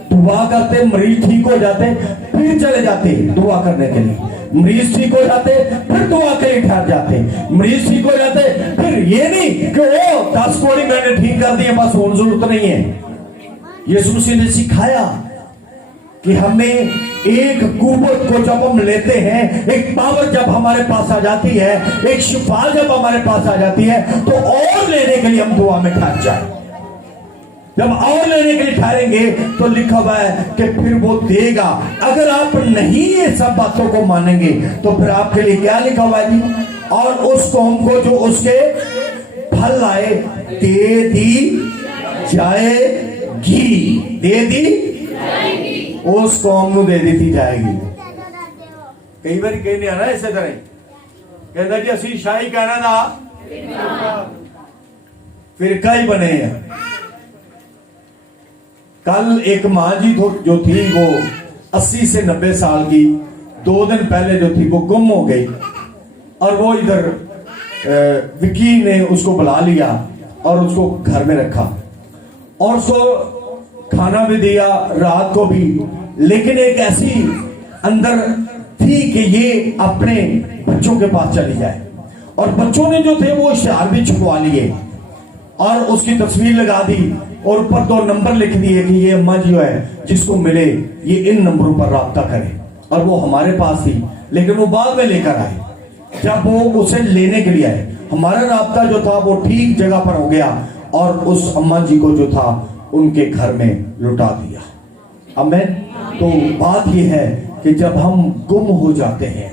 दुआ करते, मरीज ठीक हो जाते, फिर चले जाते दुआ करने के लिए। मरीज ठीक हो जाते, फिर दुआ के लिए ठहर जाते। मरीज ठीक हो जाते, फिर ये नहीं कि वो 10 कोड़ी मैंने ठीक कर दिए, बस होने जरूरत नहीं है। यीशु मसीह ने सिखाया कि हमें एक कुव्वत को जब हम लेते हैं, एक पावर जब हमारे पास आ जाती है, एक शिफा जब हमारे पास आ जाती है, तो और लेने के लिए हम दुआ में ठहर जाए। जब और लेने के लिए ठहरेंगे तो लिखा हुआ है कि फिर वो देगा। अगर आप नहीं ये सब बातों को मानेंगे तो फिर आपके लिए क्या लिखा हुआ है जी, और उस कौम को जो उसके फल लाए दे दी जाएगी, दे दी, उस कौम को दे दी जाएगी। कई बार कहने ना इस तरह कहता जी असि शाही कहना था फिरका ही बने हैं। कल एक माँ जी जो थी वो 80 से 90 साल की 2 दिन पहले जो थी वो गुम हो गई और वो इधर विकी ने उसको बुला लिया और उसको घर में रखा और उसको खाना भी दिया रात को भी, लेकिन एक ऐसी अंदर थी कि ये अपने बच्चों के पास चली जाए और बच्चों ने जो थे वो इश्तिहार भी छुपवा लिए और उसकी तस्वीर लगा दी और ऊपर 2 नंबर लिख दिए कि ये अम्मा जी है जिसको मिले ये इन नंबरों पर राब्ता करे। और वो हमारे पास थी लेकिन वो बाद में लेकर आए, जब वो उसे लेने के लिए आए हमारा राब्ता जो था वो ठीक जगह पर हो गया और उस अम्मा जी को जो था उनके घर में लुटा दिया। आमीन। तो बात ये है कि जब हम गुम हो जाते हैं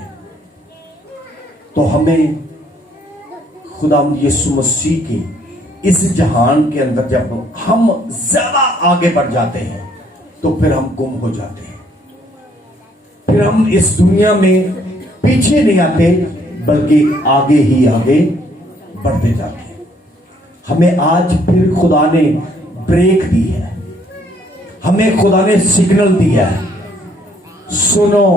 तो हमें खुदा यीशु मसीह की इस जहान के अंदर जब हम ज्यादा आगे बढ़ जाते हैं तो फिर हम गुम हो जाते हैं, फिर हम इस दुनिया में पीछे नहीं आते बल्कि आगे ही आगे बढ़ते जाते हैं। हमें आज फिर खुदा ने ब्रेक दी है, हमें खुदा ने सिग्नल दिया है। सुनो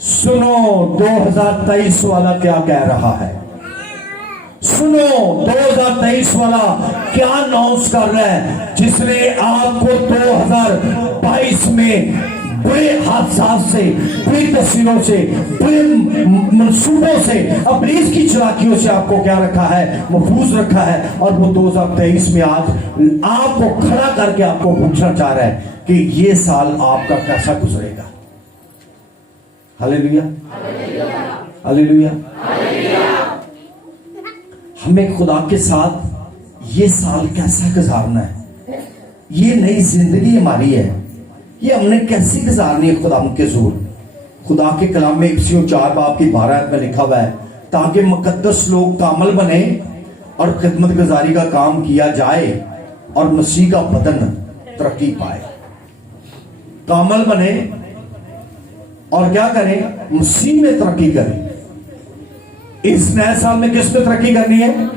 सुनो 2023 वाला क्या कह रहा है, सुनो 2023 वाला क्या अनाउंस कर रहा है, जिसने आपको 2022 में बड़े हादसा से, बड़ी तस्वीरों से, बड़े मंसूबों से, इब्लीस की चालाकियों से आपको क्या रखा है, महफूज रखा है। और वो 2023 में आज आपको खड़ा करके आपको पूछना चाह रहा है कि ये साल आपका कैसा गुजरेगा। Hallelujah, hallelujah. हमें खुदा के साथ ये साल कैसा गुजारना है, ये नई जिंदगी हमारी है, ये हमने कैसी गुजारनी है खुदा के जोर। खुदा के कलाम में इफ्सियों 4 बाब की 12 में लिखा हुआ है ताकि मुकद्दस लोग कामल बने और खिदमत गुजारी का काम किया जाए और मसीह का बदन तरक्की पाए। कामल बने और क्या करें, मसीह में तरक्की करें। इस नए साल में किस में तरक्की करनी है,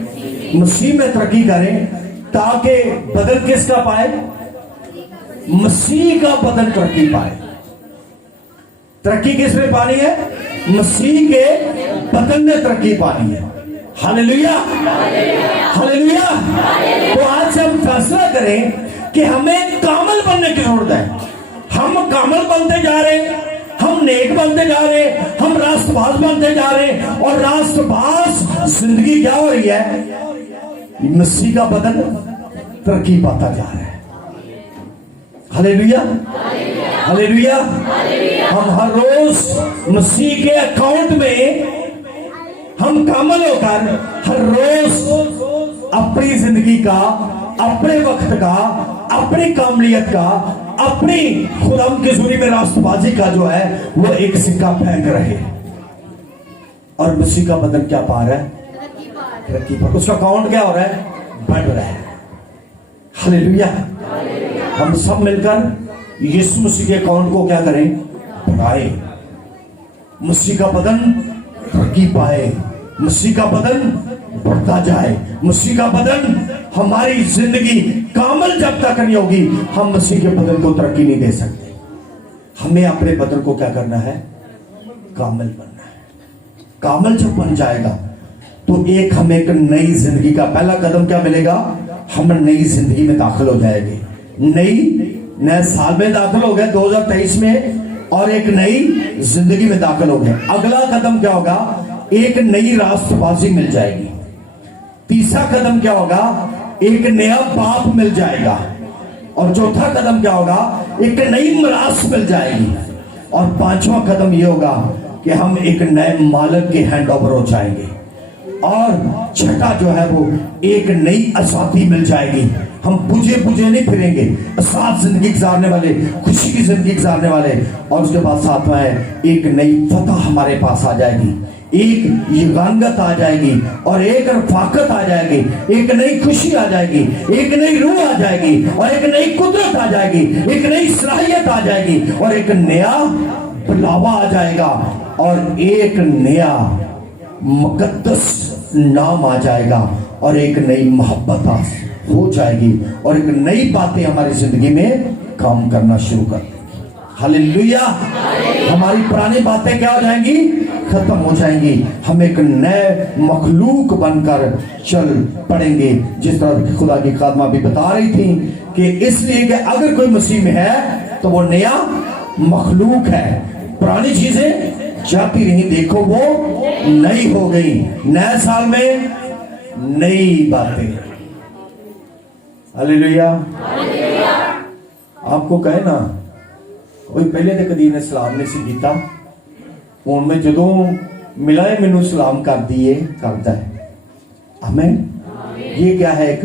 मसीह में तरक्की करें ताकि बदन किसका पाए, मसीह का बदन तरक्की पाए। तरक्की किसने पानी है, मसीह के बदन ने तरक्की पानी है। Hallelujah, hallelujah. तो आज से हम फैसला करें कि हमें कामल बनने की जरूरत है। हम कामल बनते जा रहे हैं, हम नेक बनते जा रहे हैं, हम रास्तबाज बनते जा रहे हैं और रास्तबाज जिंदगी क्या हो रही है, मसीह का बदन तरक्की पाता जा रहा है। Hallelujah, hallelujah. हम हर रोज मसीह के अकाउंट में हम कामल होकर हर रोज अपनी जिंदगी का, अपने वक्त का, अपनी कामलियत का, अपनी खुदाम की जुरी में रास्तबाजी का जो है वो एक सिक्का फेंक रहे और मसीह का बदन क्या पा रहा है, तरक्की पर। उसका अकाउंट क्या हो रहा है, बढ़ रहा है। हालेलुया। हम सब मिलकर यीशु मसीह के अकाउंट को क्या करें, बढ़ाए, मसीह का बदन तरक्की पाए, मसीह का बदन बढ़ता जाए। मसीह का बदन, हमारी जिंदगी कामल जब तक नहीं होगी हम मसीह के बदन को तरक्की नहीं दे सकते। हमें अपने बदन को क्या करना है, कामल बनना है। कामल जब बन जाएगा तो एक हमें एक नई जिंदगी का पहला कदम क्या मिलेगा, हम नई जिंदगी में दाखिल हो जाएंगे। नए साल में दाखिल हो गए 2023 में और एक नई जिंदगी में दाखिल हो गए। अगला कदम क्या होगा, एक नई रास्तबाजी मिल जाएगी। तीसरा कदम क्या होगा, एक नया बाप मिल जाएगा। और चौथा कदम क्या होगा, एक नई मिरास मिल जाएगी। और पांचवा कदम ये होगा कि हम एक नए मालिक के हैंड ओवर हो जाएंगे। और छठा जो है वो एक नई आजादी मिल जाएगी। हम बुझे नहीं फिरेंगे, आजाद जिंदगी गुजारने वाले, खुशी की जिंदगी गुजारने वाले। और उसके बाद सातवां है, एक नई फतह हमारे पास आ जाएगी, एक युगांगत आ जाएगी और एक रफाकत आ जाएगी, एक नई खुशी आ जाएगी, एक नई रूह आ जाएगी और एक नई कुदरत आ जाएगी, एक नई सलाहियत आ जाएगी और एक नया बुलावा आ जाएगा और एक नया मुकद्दस नाम आ जाएगा और एक नई मोहब्बत हो जाएगी और एक नई बातें हमारी जिंदगी में काम करना शुरू कर देंगी। हालेलुया। हमारी पुरानी बातें क्या हो जाएंगी? खत्म हो जाएंगी। हम एक नए मखलूक बनकर चल पड़ेंगे। जिस तरह खुदा की खादमा भी बता रही थी कि इसलिए कि अगर कोई मसीह में है तो वो नया मखलूक है, पुरानी चीजें जाती रही, देखो वो नई हो गई। नए साल में नई बातें। हालेलुया। आपको कहे ना कोई पहले तो कदी ने सलाम नहीं सी कीता, हुण मैं जदों मिला है मैनू सलाम कर दिए करता है। आमीन। ये क्या है? एक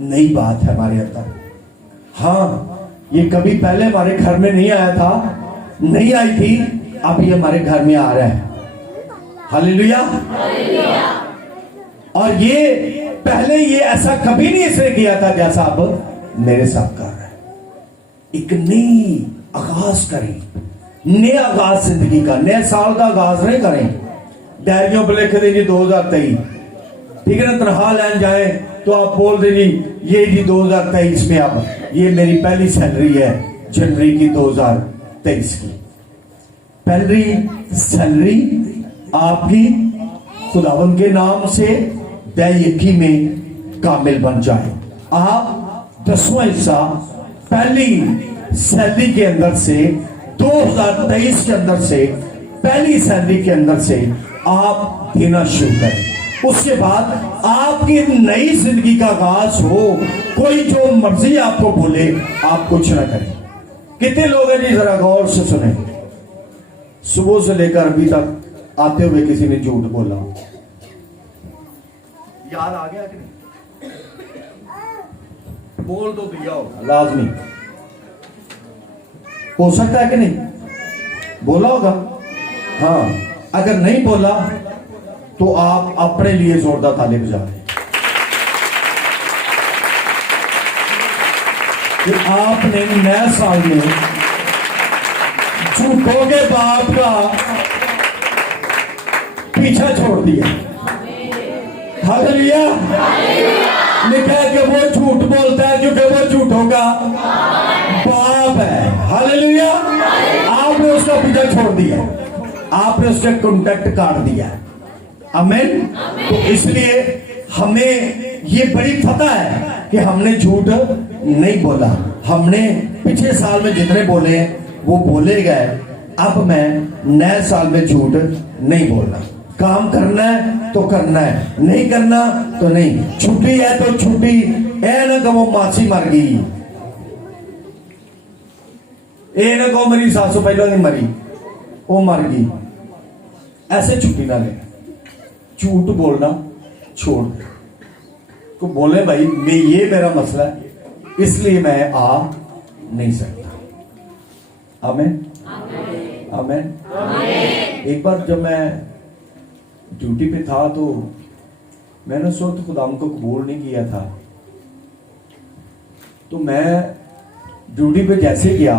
नई बात है हमारे अंदर। हाँ, ये कभी पहले हमारे घर में नहीं आया था, नहीं आई थी, अब ये हमारे घर में आ रहा है। हालेलुया। और ये पहले ये ऐसा कभी नहीं इसने किया था जैसा अब मेरे साथ कर रहा है। एक नई आगाज करें, नया आगाज जिंदगी का, नए साल का आगाज नहीं करें डायरियों पर लिख दें जी 2023, ठीक है ना। तनख्वाह लेने जाए तो आप बोल दें जी ये जी 2023 में अब ये मेरी पहली सैलरी है जनवरी की 2023 की। पहली सैलरी आपकी खुदावन के नाम से दैयकी में कामिल बन जाए। आप 10वां हिस्सा पहली सैलरी के अंदर से 2023 के अंदर से पहली सैलरी के अंदर से आप देना शुरू करें। उसके बाद आपकी नई जिंदगी का आगाज हो। कोई जो मर्जी आपको बोले आप कुछ ना करें। कितने लोग हैं जी, जरा गौर से सुने, सुबह से लेकर अभी तक आते हुए किसी ने झूठ बोला? याद आ गया कि नहीं? बोल दो भैया, होगा लाजमी, हो सकता है कि नहीं? बोला होगा। हाँ, अगर नहीं बोला तो आप अपने लिए जोरदार ताली बजा दें कि आपने नए साल में झूठों के बाप का पीछा छोड़ दिया। हालेलुया। लिखा है कि वो झूठ बोलता है क्योंकि वो झूठों का बाप है। हालेलुया। आपने उसका पीछा छोड़ दिया, आपने उसके कॉन्टैक्ट काट दिया। आमीन। तो इसलिए हमें ये बड़ी पता है कि हमने झूठ नहीं बोला। हमने पिछले साल में जितने बोले वो बोले गए। अब मैं नए साल में झूठ नहीं बोलना। काम करना है तो करना है, नहीं करना तो नहीं। छुट्टी है तो छुट्टी, ए ना कहो मासी मर गई, ए ना कहो मेरी सासू पहले नहीं मरी, वो मर गई, ऐसे छुट्टी ना लेना। झूठ बोलना छोड़ दे। तो बोले भाई मैं ये मेरा मसला है इसलिए मैं आ नहीं सकता। आमीन। आमीन। एक बार जब मैं ड्यूटी पे था तो मैंने उस वक्त खुदा को कबूल नहीं किया था। तो मैं ड्यूटी पे जैसे गया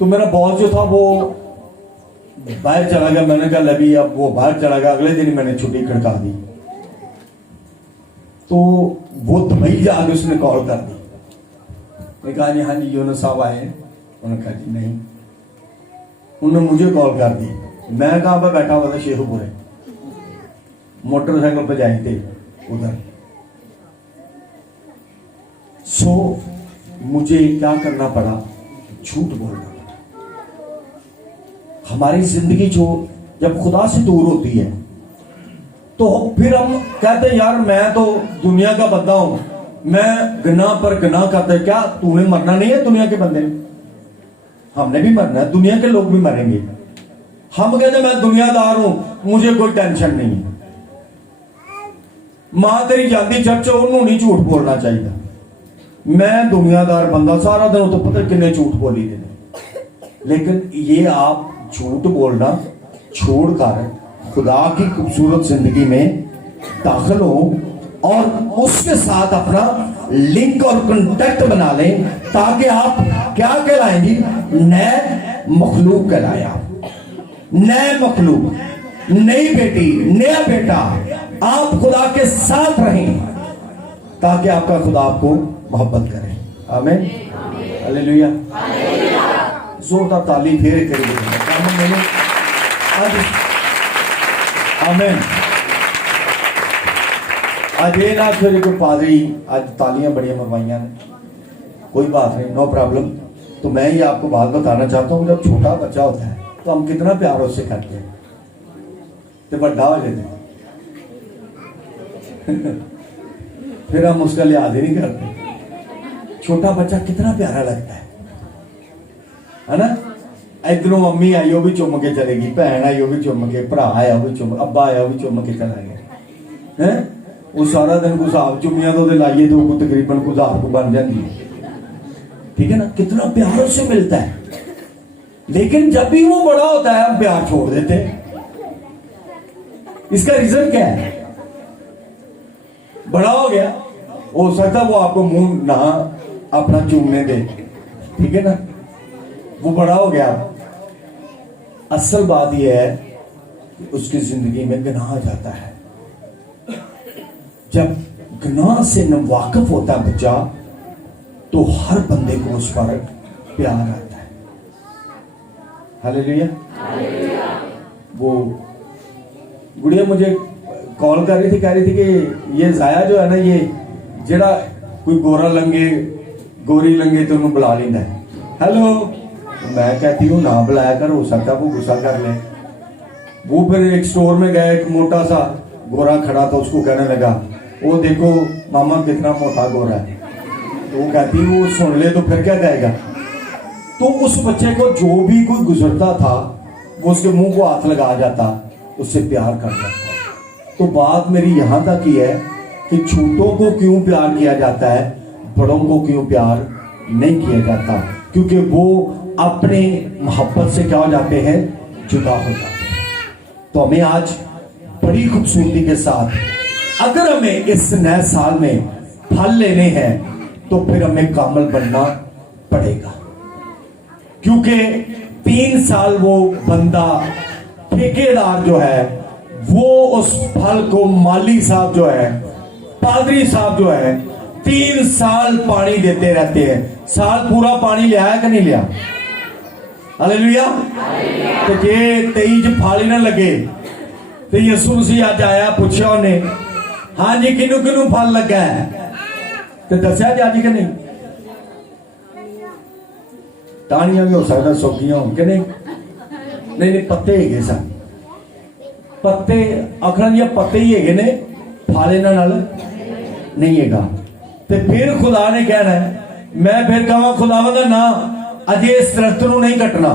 तो मेरा बॉस जो था वो बाहर चला गया। मैंने कहा लभी, अब वो बाहर चला गया। अगले दिन मैंने छुट्टी खड़का दी तो वो दुबई जाके उसने कॉल कर दी। मैं कहा जी हाँ जी यूनुस साहब आए। उन्होंने कहा जी नहीं। उन्होंने मुझे कॉल कर दी। मैं कहा पर बैठा हुआ था शेखपुरे, मोटरसाइकिल पर जाए थे उधर। सो मुझे क्या करना पड़ा? झूठ बोलना। हमारी जिंदगी जो जब खुदा से दूर होती है तो फिर हम कहते हैं यार मैं तो दुनिया का बंदा हूं, मैं गुनाह पर गुनाह करता है। क्या तूने मरना नहीं है? दुनिया के बंदे ने, हमने भी मरना है, दुनिया के लोग भी मरेंगे। हम कहते मैं दुनियादार हूं, मुझे कोई टेंशन नहीं है। मां तेरी जाती चर्च, उन्होंने नहीं झूठ बोलना चाहिए। मैं दुनियादार बंदा, सारा दिन तो पता कितने झूठ बोली देने। लेकिन ये आप झूठ बोलना छोड़कर खुदा की खूबसूरत जिंदगी में दाखिल हो और उसके साथ अपना लिंक और कांटेक्ट बना लें, ताकि आप क्या कहलाएंगी, नए मखलूक कहलाए। आप नए मखलूक, नई बेटी, नया बेटा, आप खुदा के साथ रहें, ताकि आपका खुदा आपको मोहब्बत करे। आमीन, हालेलुया। जोरदार ताली फेर करिए। आमीन। आज ये ना फिर कोई पादरी आज तालियां बड़ियां मरवाइयां ने, कोई बात नहीं, नो प्रॉब्लम। तो मैं ये आपको बात बताना चाहता हूँ, जब छोटा बच्चा होता है तो हम कितना प्यार उससे करते हैं, तो बड़ा हो जाते हैं फिर हम उसका लिहाज ही नहीं करते। छोटा बच्चा कितना प्यारा लगता है ना। इधरों मम्मी आई वो भी चुम के चलेगी, भैन आई वो भी चुम के, भरा आया वो भी चुम, अब्बा आया वो भी चुम के चला गया है। वो सारा दिन कुछ हिसाब चुमिया तो लाइए तो तकरीबन कुछ 1000 को बन जाती है, ठीक है ना। कितना प्यार उससे मिलता है। लेकिन जब भी वो बड़ा होता है हम प्यार छोड़ देते हैं। इसका रीजन क्या है? बड़ा हो गया, हो सकता वो आपको मुंह ना अपना चूमने दे, ठीक है ना, वो बड़ा हो गया। असल बात यह है कि उसकी जिंदगी में गुनाह आ जाता है। जब गुनाह से नावाकिफ होता है बच्चा, तो हर बंदे को उस पर प्यार आता है। हालेलुया। वो गुड़िया मुझे कॉल कर रही थी, कह रही थी कि ये जाया जो है ना, ये जेड़ा कोई गोरा लंगे गोरी लंगे तो उन्होंने बुला लेता है, हेलो। मैं कहती हूँ ना बुलाया कर, हो सकता वो गुस्सा कर ले। वो फिर एक स्टोर में गया, एक मोटा सा गोरा खड़ा था, उसको कहने लगा, वो देखो मामा कितना मोटा गोरा है। तो वो कहती वो सुन ले तो फिर क्या कहेगा। तो उस बच्चे को जो भी कोई गुजरता था वो उसके मुंह को हाथ लगा जाता, उससे प्यार करता। तो बात मेरी यहां तक ही है कि छोटों को क्यों प्यार किया जाता है, बड़ों को क्यों प्यार नहीं किया जाता, क्योंकि वो अपने मोहब्बत से क्या हो जाते हैं, जुदा हो जाते हैं। तो हमें आज बड़ी खूबसूरती के साथ, अगर हमें इस नए साल में फल लेने हैं तो फिर हमें कामल बनना पड़ेगा। क्योंकि 3 साल वो बंदा ठेकेदार जो है वो उस फल को, माली साहब जो है, पादरी साहब जो है, 3 साल पानी देते रहते हैं। साल पूरा पानी लिया है कि नहीं लिया? हालेलुया। तो जे 23 फल ही ना लगे तो यीशु मसीह आज आया, पूछा उन्हें, हाँ जी किनू किनू फल लगा है, तो दसिया जी आज कि नहीं। टाणियां भी हो सकता सौखियां हो कि नहीं, नहीं पत्ते है सन, पत्ते आखना जी पत्ते ही है ने, फल इन्हां नाल नहीं है। तो फिर खुदा ने कहना है, मैं फिर कहा खुदावंद ना अजे इस दरख्त नूं नहीं कटना।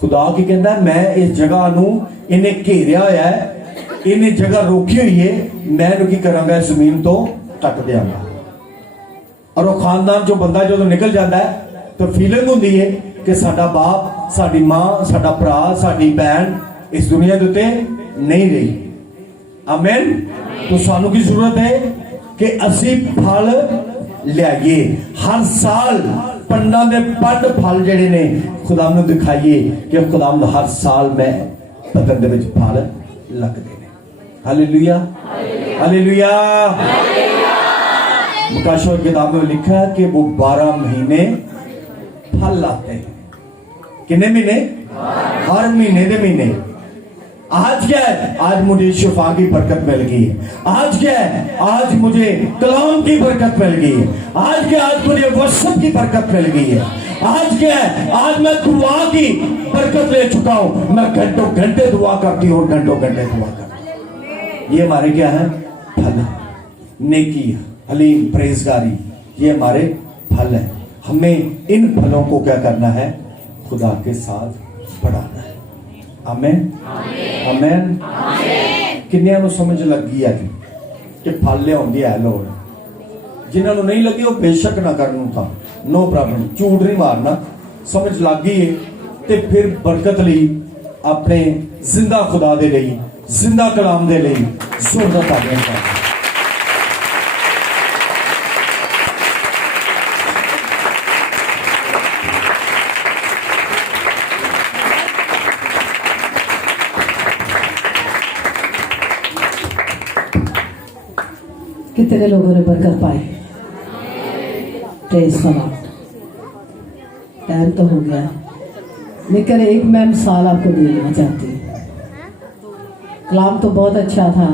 खुदा की कहता है, मैं इस जगह नूं इन्हें घेरिया होया है, इन्हें जगह रोकी हुई है, मैं इन्हूं की करांगा, इस जमीन तो कट देंगा। और वो खानदान जो बंदा जो निकल जाता है तो फीलिंग होती है कि साडा बाप, साडी मां, साडा भरा, साडी बहन इस दुनिया के उत्ते नहीं रही। आमीन। तो सानू की जरूरत है कि असी फल लियाइए। हर साल पंडा दे पंड फल जेडे ने खुदा नूं दिखाइए कि खुदा हर साल में पतन दे विच फल लगदे ने। Hallelujah, hallelujah. मुकाशों की किताब में लिखा है कि वो 12 महीने फल लाते हैं। कितने महीने? हर महीने दे महीने। आज क्या है? आज मुझे शिफा की बरकत मिल गई है। आज क्या है? आज मुझे कलाम की बरकत मिल गई है। आज क्या? आज मुझे वर्शिप की बरकत मिल गई है। आज क्या है? आज मैं दुआ की बरकत ले चुका हूं। मैं घंटों घंटे दुआ करती हूँ, घंटों घंटे दुआ करती हूँ। ये हमारे क्या है? फल, नेकी, हलीम, प्रेजगारी, ये हमारे फल है। हमें इन फलों को क्या करना है? खुदा के साथ बढ़ाना है। आमीन, आमीन। किन्नियां नूं समझ लगी है कि फल लियाउंदी है लोड़। जिन्होंने नहीं लगी वो बेशक ना करन, था नो प्रॉब्लम, झूठ नहीं मारना। समझ लग गई है तो फिर बरकत लई, अपने जिंदा खुदा दे लई, जिंदा कलाम दे लई जोरदार तालियां पाओ। कितने लोगों ने बरकत पाई? Praise the Lord. टाइम तो हो गया, लेकिन एक मैं मिसाल आपको देना चाहती हूँ। कलाम तो बहुत अच्छा था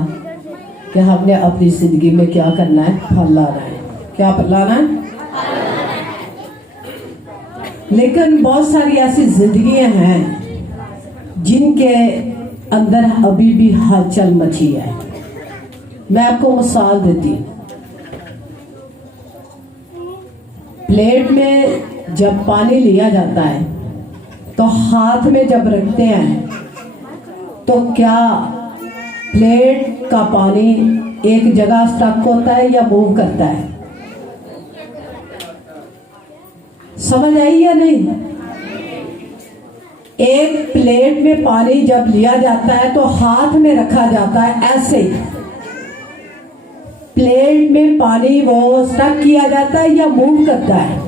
कि हमने अपनी जिंदगी में क्या करना है, फल लाना है। क्या फल लाना है? लेकिन बहुत सारी ऐसी जिंदगियां हैं जिनके अंदर अभी भी हलचल मची है। मैं आपको मिसाल देती हूँ। प्लेट में जब पानी लिया जाता है तो हाथ में जब रखते हैं तो क्या प्लेट का पानी एक जगह स्टक होता है या मूव करता है? समझ आई या नहीं? एक प्लेट में पानी जब लिया जाता है तो हाथ में रखा जाता है, ऐसे प्लेट में पानी वो स्टक किया जाता है या मूव करता है?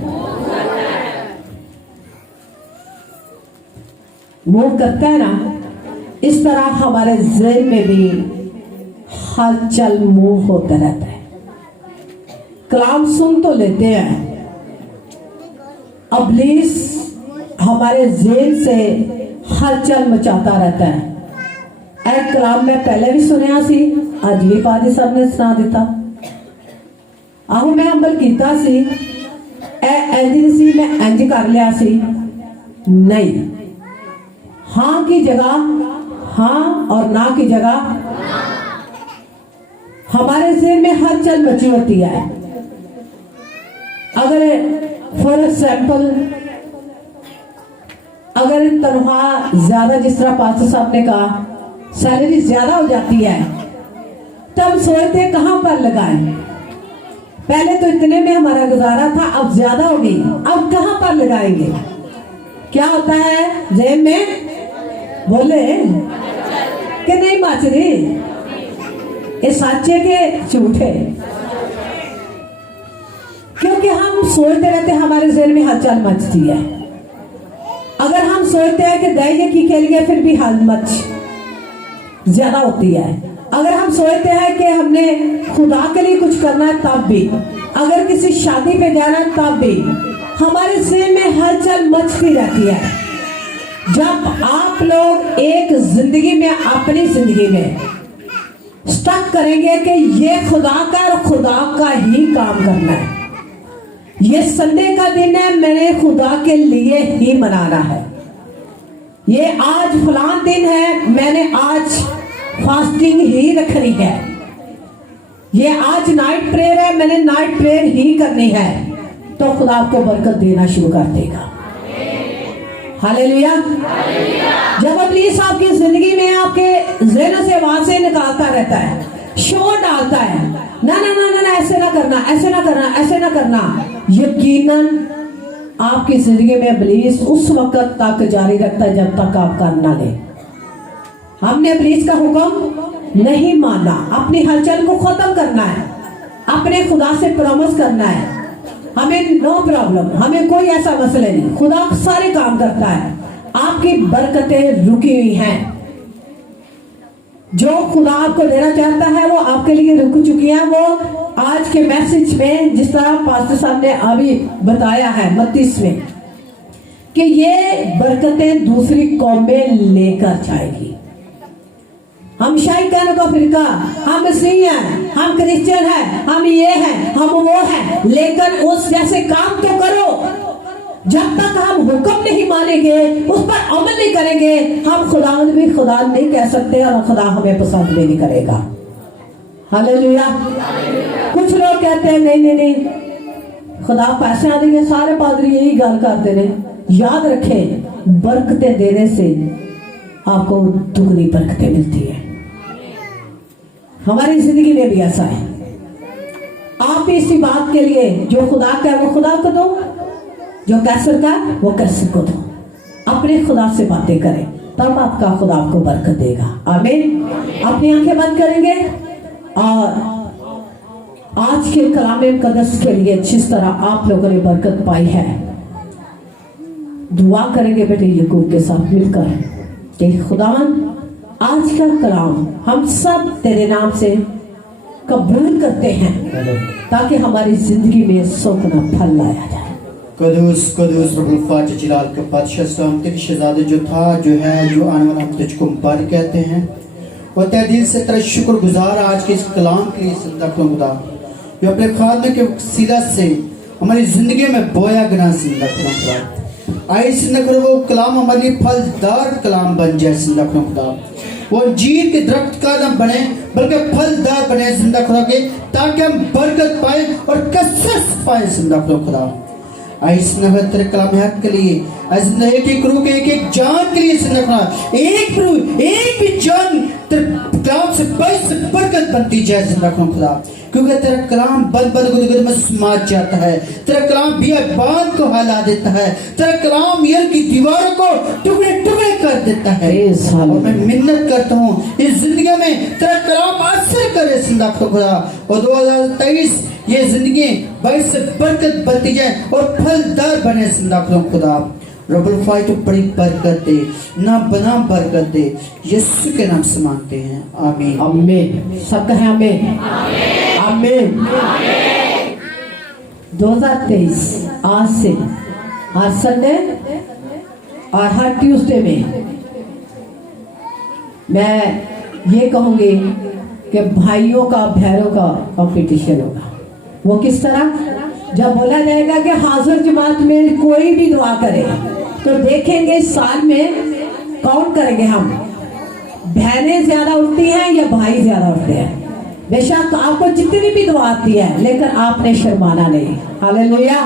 मूव करता है ना। इस तरह हमारे ज़हन में भी हलचल मूव होता रहता है। कलाम सुन तो लेते हैं, इब्लीस हमारे ज़हन से हलचल मचाता रहता है। एक कलाम मैं पहले भी सुनिया सी, आज भी पादी साहब ने सुना दिता। आहो मैं अमल कीता सी, इंज सी मैं इंज कर लिया सी। नहीं, हाँ की जगह हाँ और ना की जगह हमारे ज़हन में हलचल मची होती है। अगर फॉर एग्जाम्पल अगर तनख्वाह ज्यादा, जिस तरह पास्टर साहब ने कहा, सैलरी ज्यादा हो जाती है, तब सोचते कहां पर लगाएं। पहले तो इतने में हमारा गुजारा था, अब ज्यादा हो गई, अब कहां पर लगाएंगे? क्या होता है जेब में? बोले कि नहीं माचरी, ये सच है कि झूठ है? क्योंकि हम सोचते रहते, हमारे ज़हन में हलचल मचती है। अगर हम सोचते हैं कि दैये की खेल गए, फिर भी हलमच ज्यादा होती है। अगर हम सोचते हैं कि हमने खुदा के लिए कुछ करना है, तब भी, अगर किसी शादी पे जाना है, तब भी हमारे ज़हन में हलचल मचती रहती है। जब आप लोग एक जिंदगी में, अपनी जिंदगी में स्टक करेंगे कि ये खुदा का और खुदा का ही काम करना है, ये संडे का दिन है, मैंने खुदा के लिए ही मनाना है, ये आज फलान दिन है, मैंने आज फास्टिंग ही रखनी है, ये आज नाइट प्रेयर है, मैंने नाइट प्रेयर ही करनी है, तो खुदा आपको बरकत देना शुरू कर देगा। हालेलुया। जब इब्लीस आपकी जिंदगी में आपके ज़हन से वहां से निकालता रहता है, शोर डालता है, ना ना ना ना, ना ऐसे ना करना, ऐसे ना करना, ऐसे ना करना, यकीनन आपकी जिंदगी में इब्लीस उस वक्त तक जारी रखता है जब तक आप कर ना ले। हमने इब्लीस का हुक्म नहीं माना, अपनी हलचल को खत्म करना है, अपने खुदा से प्रॉमिस करना है, हमें नो प्रॉब्लम, हमें कोई ऐसा मसला नहीं, खुदा सारे काम करता है। आपकी बरकतें रुकी हुई हैं, जो खुदा आपको देना चाहता है वो आपके लिए रुक चुकी हैं। वो आज के मैसेज में, जिस तरह पास्टर साहब ने अभी बताया है 32 में, कि ये बरकतें दूसरी कौमें लेकर जाएगी। हम शाही कहने का फिरका, हम मसीह हैं, हम क्रिश्चियन हैं, हम ये हैं, हम वो हैं, लेकिन उस जैसे काम तो करो। जब तक हम हुक्म नहीं मानेंगे, उस पर अमल नहीं करेंगे, हम खुदावंद भी खुदा नहीं कह सकते और खुदा हमें पसंद भी नहीं करेगा। हालेलुया। कुछ लोग कहते हैं नहीं नहीं नहीं, खुदा पैसे आ देंगे, सारे पादरी यही गल करते हैं। याद रखें, बरकतें देने से आपको दुगनी बरकतें मिलती है। हमारी जिंदगी में भी ऐसा है। आप इसी बात के लिए, जो खुदा का है वो खुदा को दो, जो कैसर का है वो कैसर को दो। अपने खुदा से बातें करें, तब आपका खुदा आपको बरकत देगा। आमीन। अपनी आंखें बंद करेंगे और आज के कलाम मुकद्दस के लिए जिस तरह आप लोगों ने बरकत पाई है, दुआ करेंगे बेटे याकूब के साथ मिलकर कि खुदावन आज का कलाम हम सब तेरे नाम से कबूल करते हैं ताकि हमारी जिंदगी में 100 गुना फल लाया जाए। कदूस कदूस रब्बुल फातिह जलाल का बादशाह सलाम तेरी शहजादे जो था जो है जो आने वाला हम तुझको मुबारक कहते हैं और तहे दिल से तेरा शुक्रगुजार आज के इस कलाम के लिए जिंदा खुदा जो अपने खादमे के वसीला से हमारी जिंदगी में बोया गना जिंदा खुदा आए जिंदा करो वो कलाम हमारे लिए फलदार कलाम बन जाए जिंदा खुदा वो अंजीर के दरख्त का न बने बल्कि फलदार बने जिंदा खुदा के ताकि हम बरकत पाए और कसरत पाए जिंदा खुदा इस नगर तेरे कलाम हक के लिए एक एक रूह के एक एक जान के लिए जिंदा एक रूह एक भी जान तेरे कलाम से बरकत बनती जाए जिंदा खुदा क्योंकि तेरा कलाम बद गुदगुद में समा जाता है। तेरा कलाम बियाबान को हिला देता है। तेरा कलाम यल की दीवारों को टुकड़े टुकड़े कर देता है। और मैं मिन्नत करता हूँ इस जिंदगी में तेरा कलाम असर करे जिंदा खुदा और 2023 ये जिंदगी बाईस से बरकत बनती जाए और फलदार बने जिंदा खुदा। रब्बुल फातिह तो बड़ी बरकत दे ना बना बरकत दे यीशु के नाम से मांगते हैं आमीन आमीन। सब कहें आमीन आमीन। 2023 आज से हर संडे और हर ट्यूसडे में मैं ये कहूंगी कि भाइयों का भैरों का कंपटीशन होगा। वो किस तरह? जब बोला जाएगा कि हाजिर जमात में कोई भी दुआ करे तो देखेंगे साल में कौन करेंगे हम, बहनें ज्यादा उठती हैं या भाई ज्यादा उठते हैं। बेशक आपको जितनी भी दुआ आती है लेकिन आपने शर्माना नहीं। हालेलुया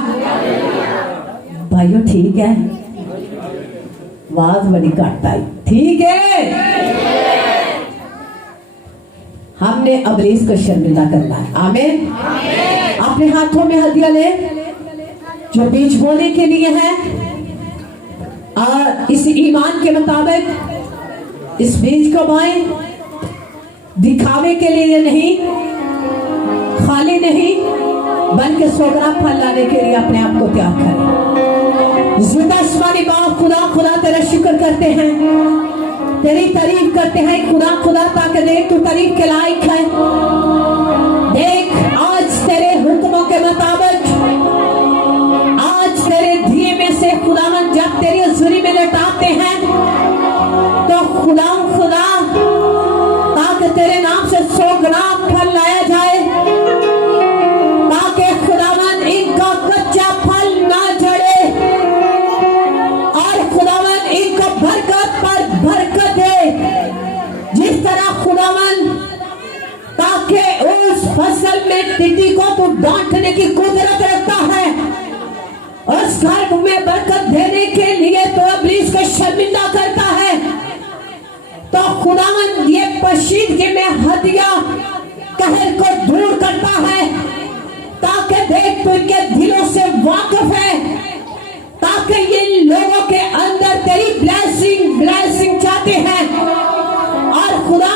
भाइयों, ठीक है, आवाज बड़ी घट आई, ठीक है। हमने अबलीस को शर्मिंदा करना है। आमीन। अपने हाथों में हदिया ले जो बीज बोने के लिए है और इस ईमान के मुताबिक इस बीज को बोएं, दिखावे के लिए नहीं, खाली नहीं, बल्कि 100 गुना फल लाने के लिए अपने आप को त्याग करें। जिंदा आसमानी बाप खुदा, खुदा तेरा शुक्र करते हैं, तेरी तारीफ करते हैं खुदा। खुदा ताकि देख तू तारीफ के लायक है। देख आज तेरे हुक्मों के मुताबिक आज तेरे दिए में से खुदावन जब तेरी हज़ूरी में लौटाते हैं तो खुदा ताकि तेरे नाम से 100 गुना फल लाया जाए, ताकि खुदावन इनका कच्चा फल ना झड़े और खुदावन इनको बरकत पर बरकत दे। जिस तरह खुदावन ताकि उस फसल में टिड्डी को तो डांटने की कुदरत रखता है, उस घर में बरकत देने के लिए तो इब्लीस को शर्मिंदा करता है, तो खुदावन ये पशीदगी में हदिया कहर को दूर करता है, ताकि देख तू इनके दिलों से वाकिफ है, ताकि ये लोगों के अंदर तेरी ब्लेसिंग चाहते हैं और खुदा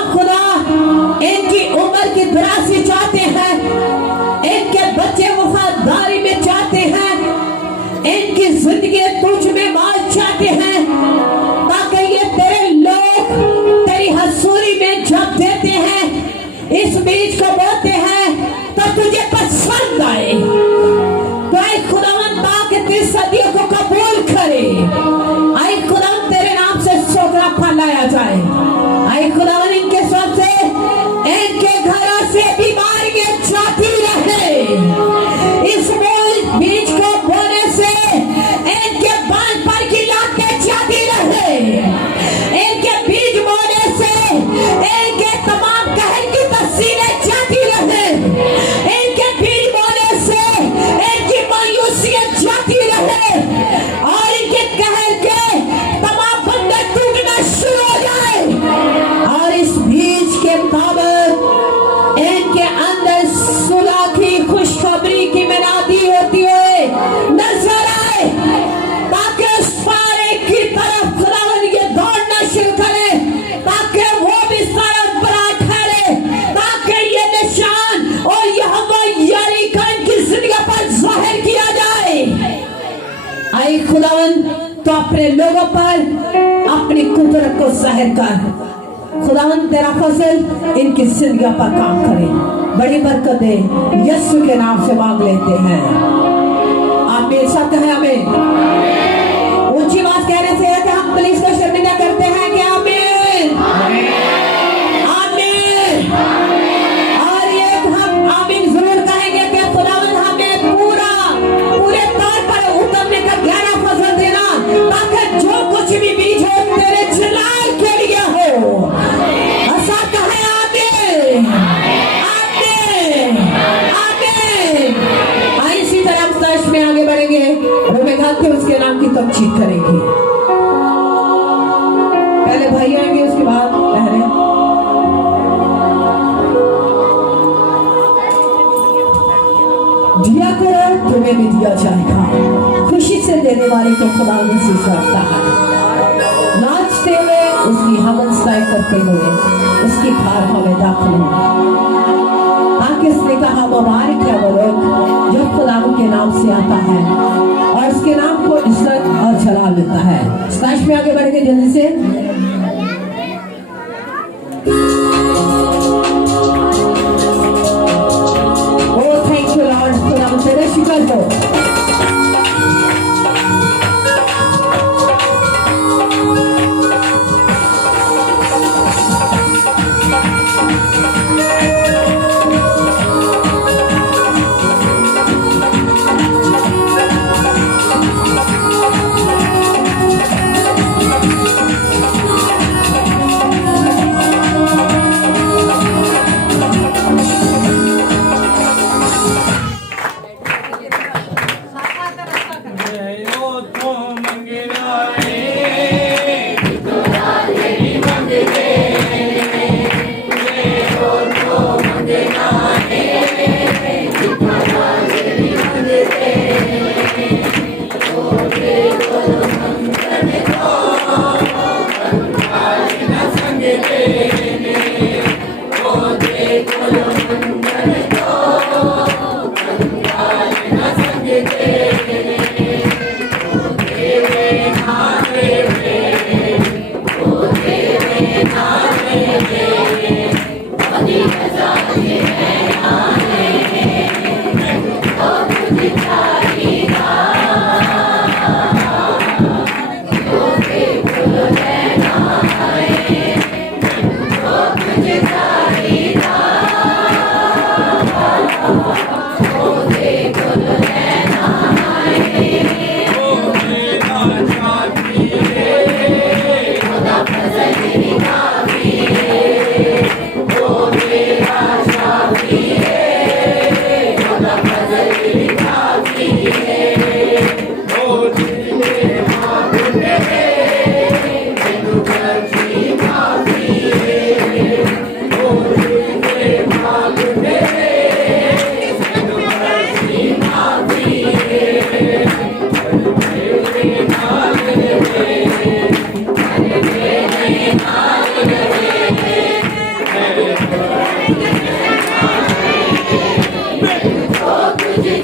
इनकी उम्र की दराज़ी चाहते हैं, इनके बच्चे वफादारी में चाहते हैं, इनकी जिंदगी तुझ में माल चाहते हैं, ताकि ये तेरे लोग तेरी हसूरी में जब देते हैं, इस बीज को बोते हैं तो तुझे पसंद आए। तो आई खुदावन ताकि तेरी सदियों को कबूल करे। आई खुदावन तेरे नाम से 100 गुना फल लाया जाए। आई खुदावन इनके सब से इनके घरों से बीमारियां जाती रहे। इस बीज को बोने से इनके बाल पर की लातें जाती रहे। इनके बीज बोने से इनके तमाम कहर की तस्वीरें जाती रहे। इनके बीज बोने से इनकी मायूसियत जाती रहे और इनके कहर के तमाम बंधन टूटना शुरू हो जाए। और इस बीज के मुताबिक इनके अंदर सुलह की खुशखबरी की मिलादी होती हुए नजर आए, ताकि उस पारे की तरफ खुदावन ये दौड़ना शुरू करे, ताकि वो भी सरफ बना ठहरे, ताकि ये निशान और यहोवा यारी का इनकी जिंदगी पर जाहिर किया जाए। आई खुदावन तो अपने लोगों पर अपनी कुदरत को जाहिर कर। खुदावन तेरा फजल इनकी जिंदगी पर काम करे। बड़ी बरकतें यीशु के नाम से मांग लेते हैं। आप मेरे साथ कहें आमीन। ऊंची आवाज कहने से है कि हम पुलिस को शर्मिंदा करते हैं कि आमीन आमीन। और ये हम आमीन जरूर कहेंगे कि खुदावंद हमें पूरे तौर पर उतरने का गहरा फजल देना, ताकि जो कुछ भी बीज हो तेरे जलाल के लिए हो। ऐसा कहे आमीन आमीन आमीन। इसी तरह हम सच में आगे बढ़ेंगे और मैं गाते उसके नाम की तमजीद करेंगे। पहले भाई आएंगे, उसके बाद बहनें। दिया करो तुम्हें भी दिया जाएगा, खुशी से देने वाले को खुदा नसीब रखता है। नाचते हुए उसकी हमदस्ताई करते हुए उसकी खारखा में दाखिल हो, ताकि उसने कहा मुबारक है वो लोग जो खुदा के नाम से आता है और उसके नाम को इज्जत और जलाल मिलता है। स्लैश में आगे बढ़ेंगे जल्दी से। तेरे शुक्र हो। तुझे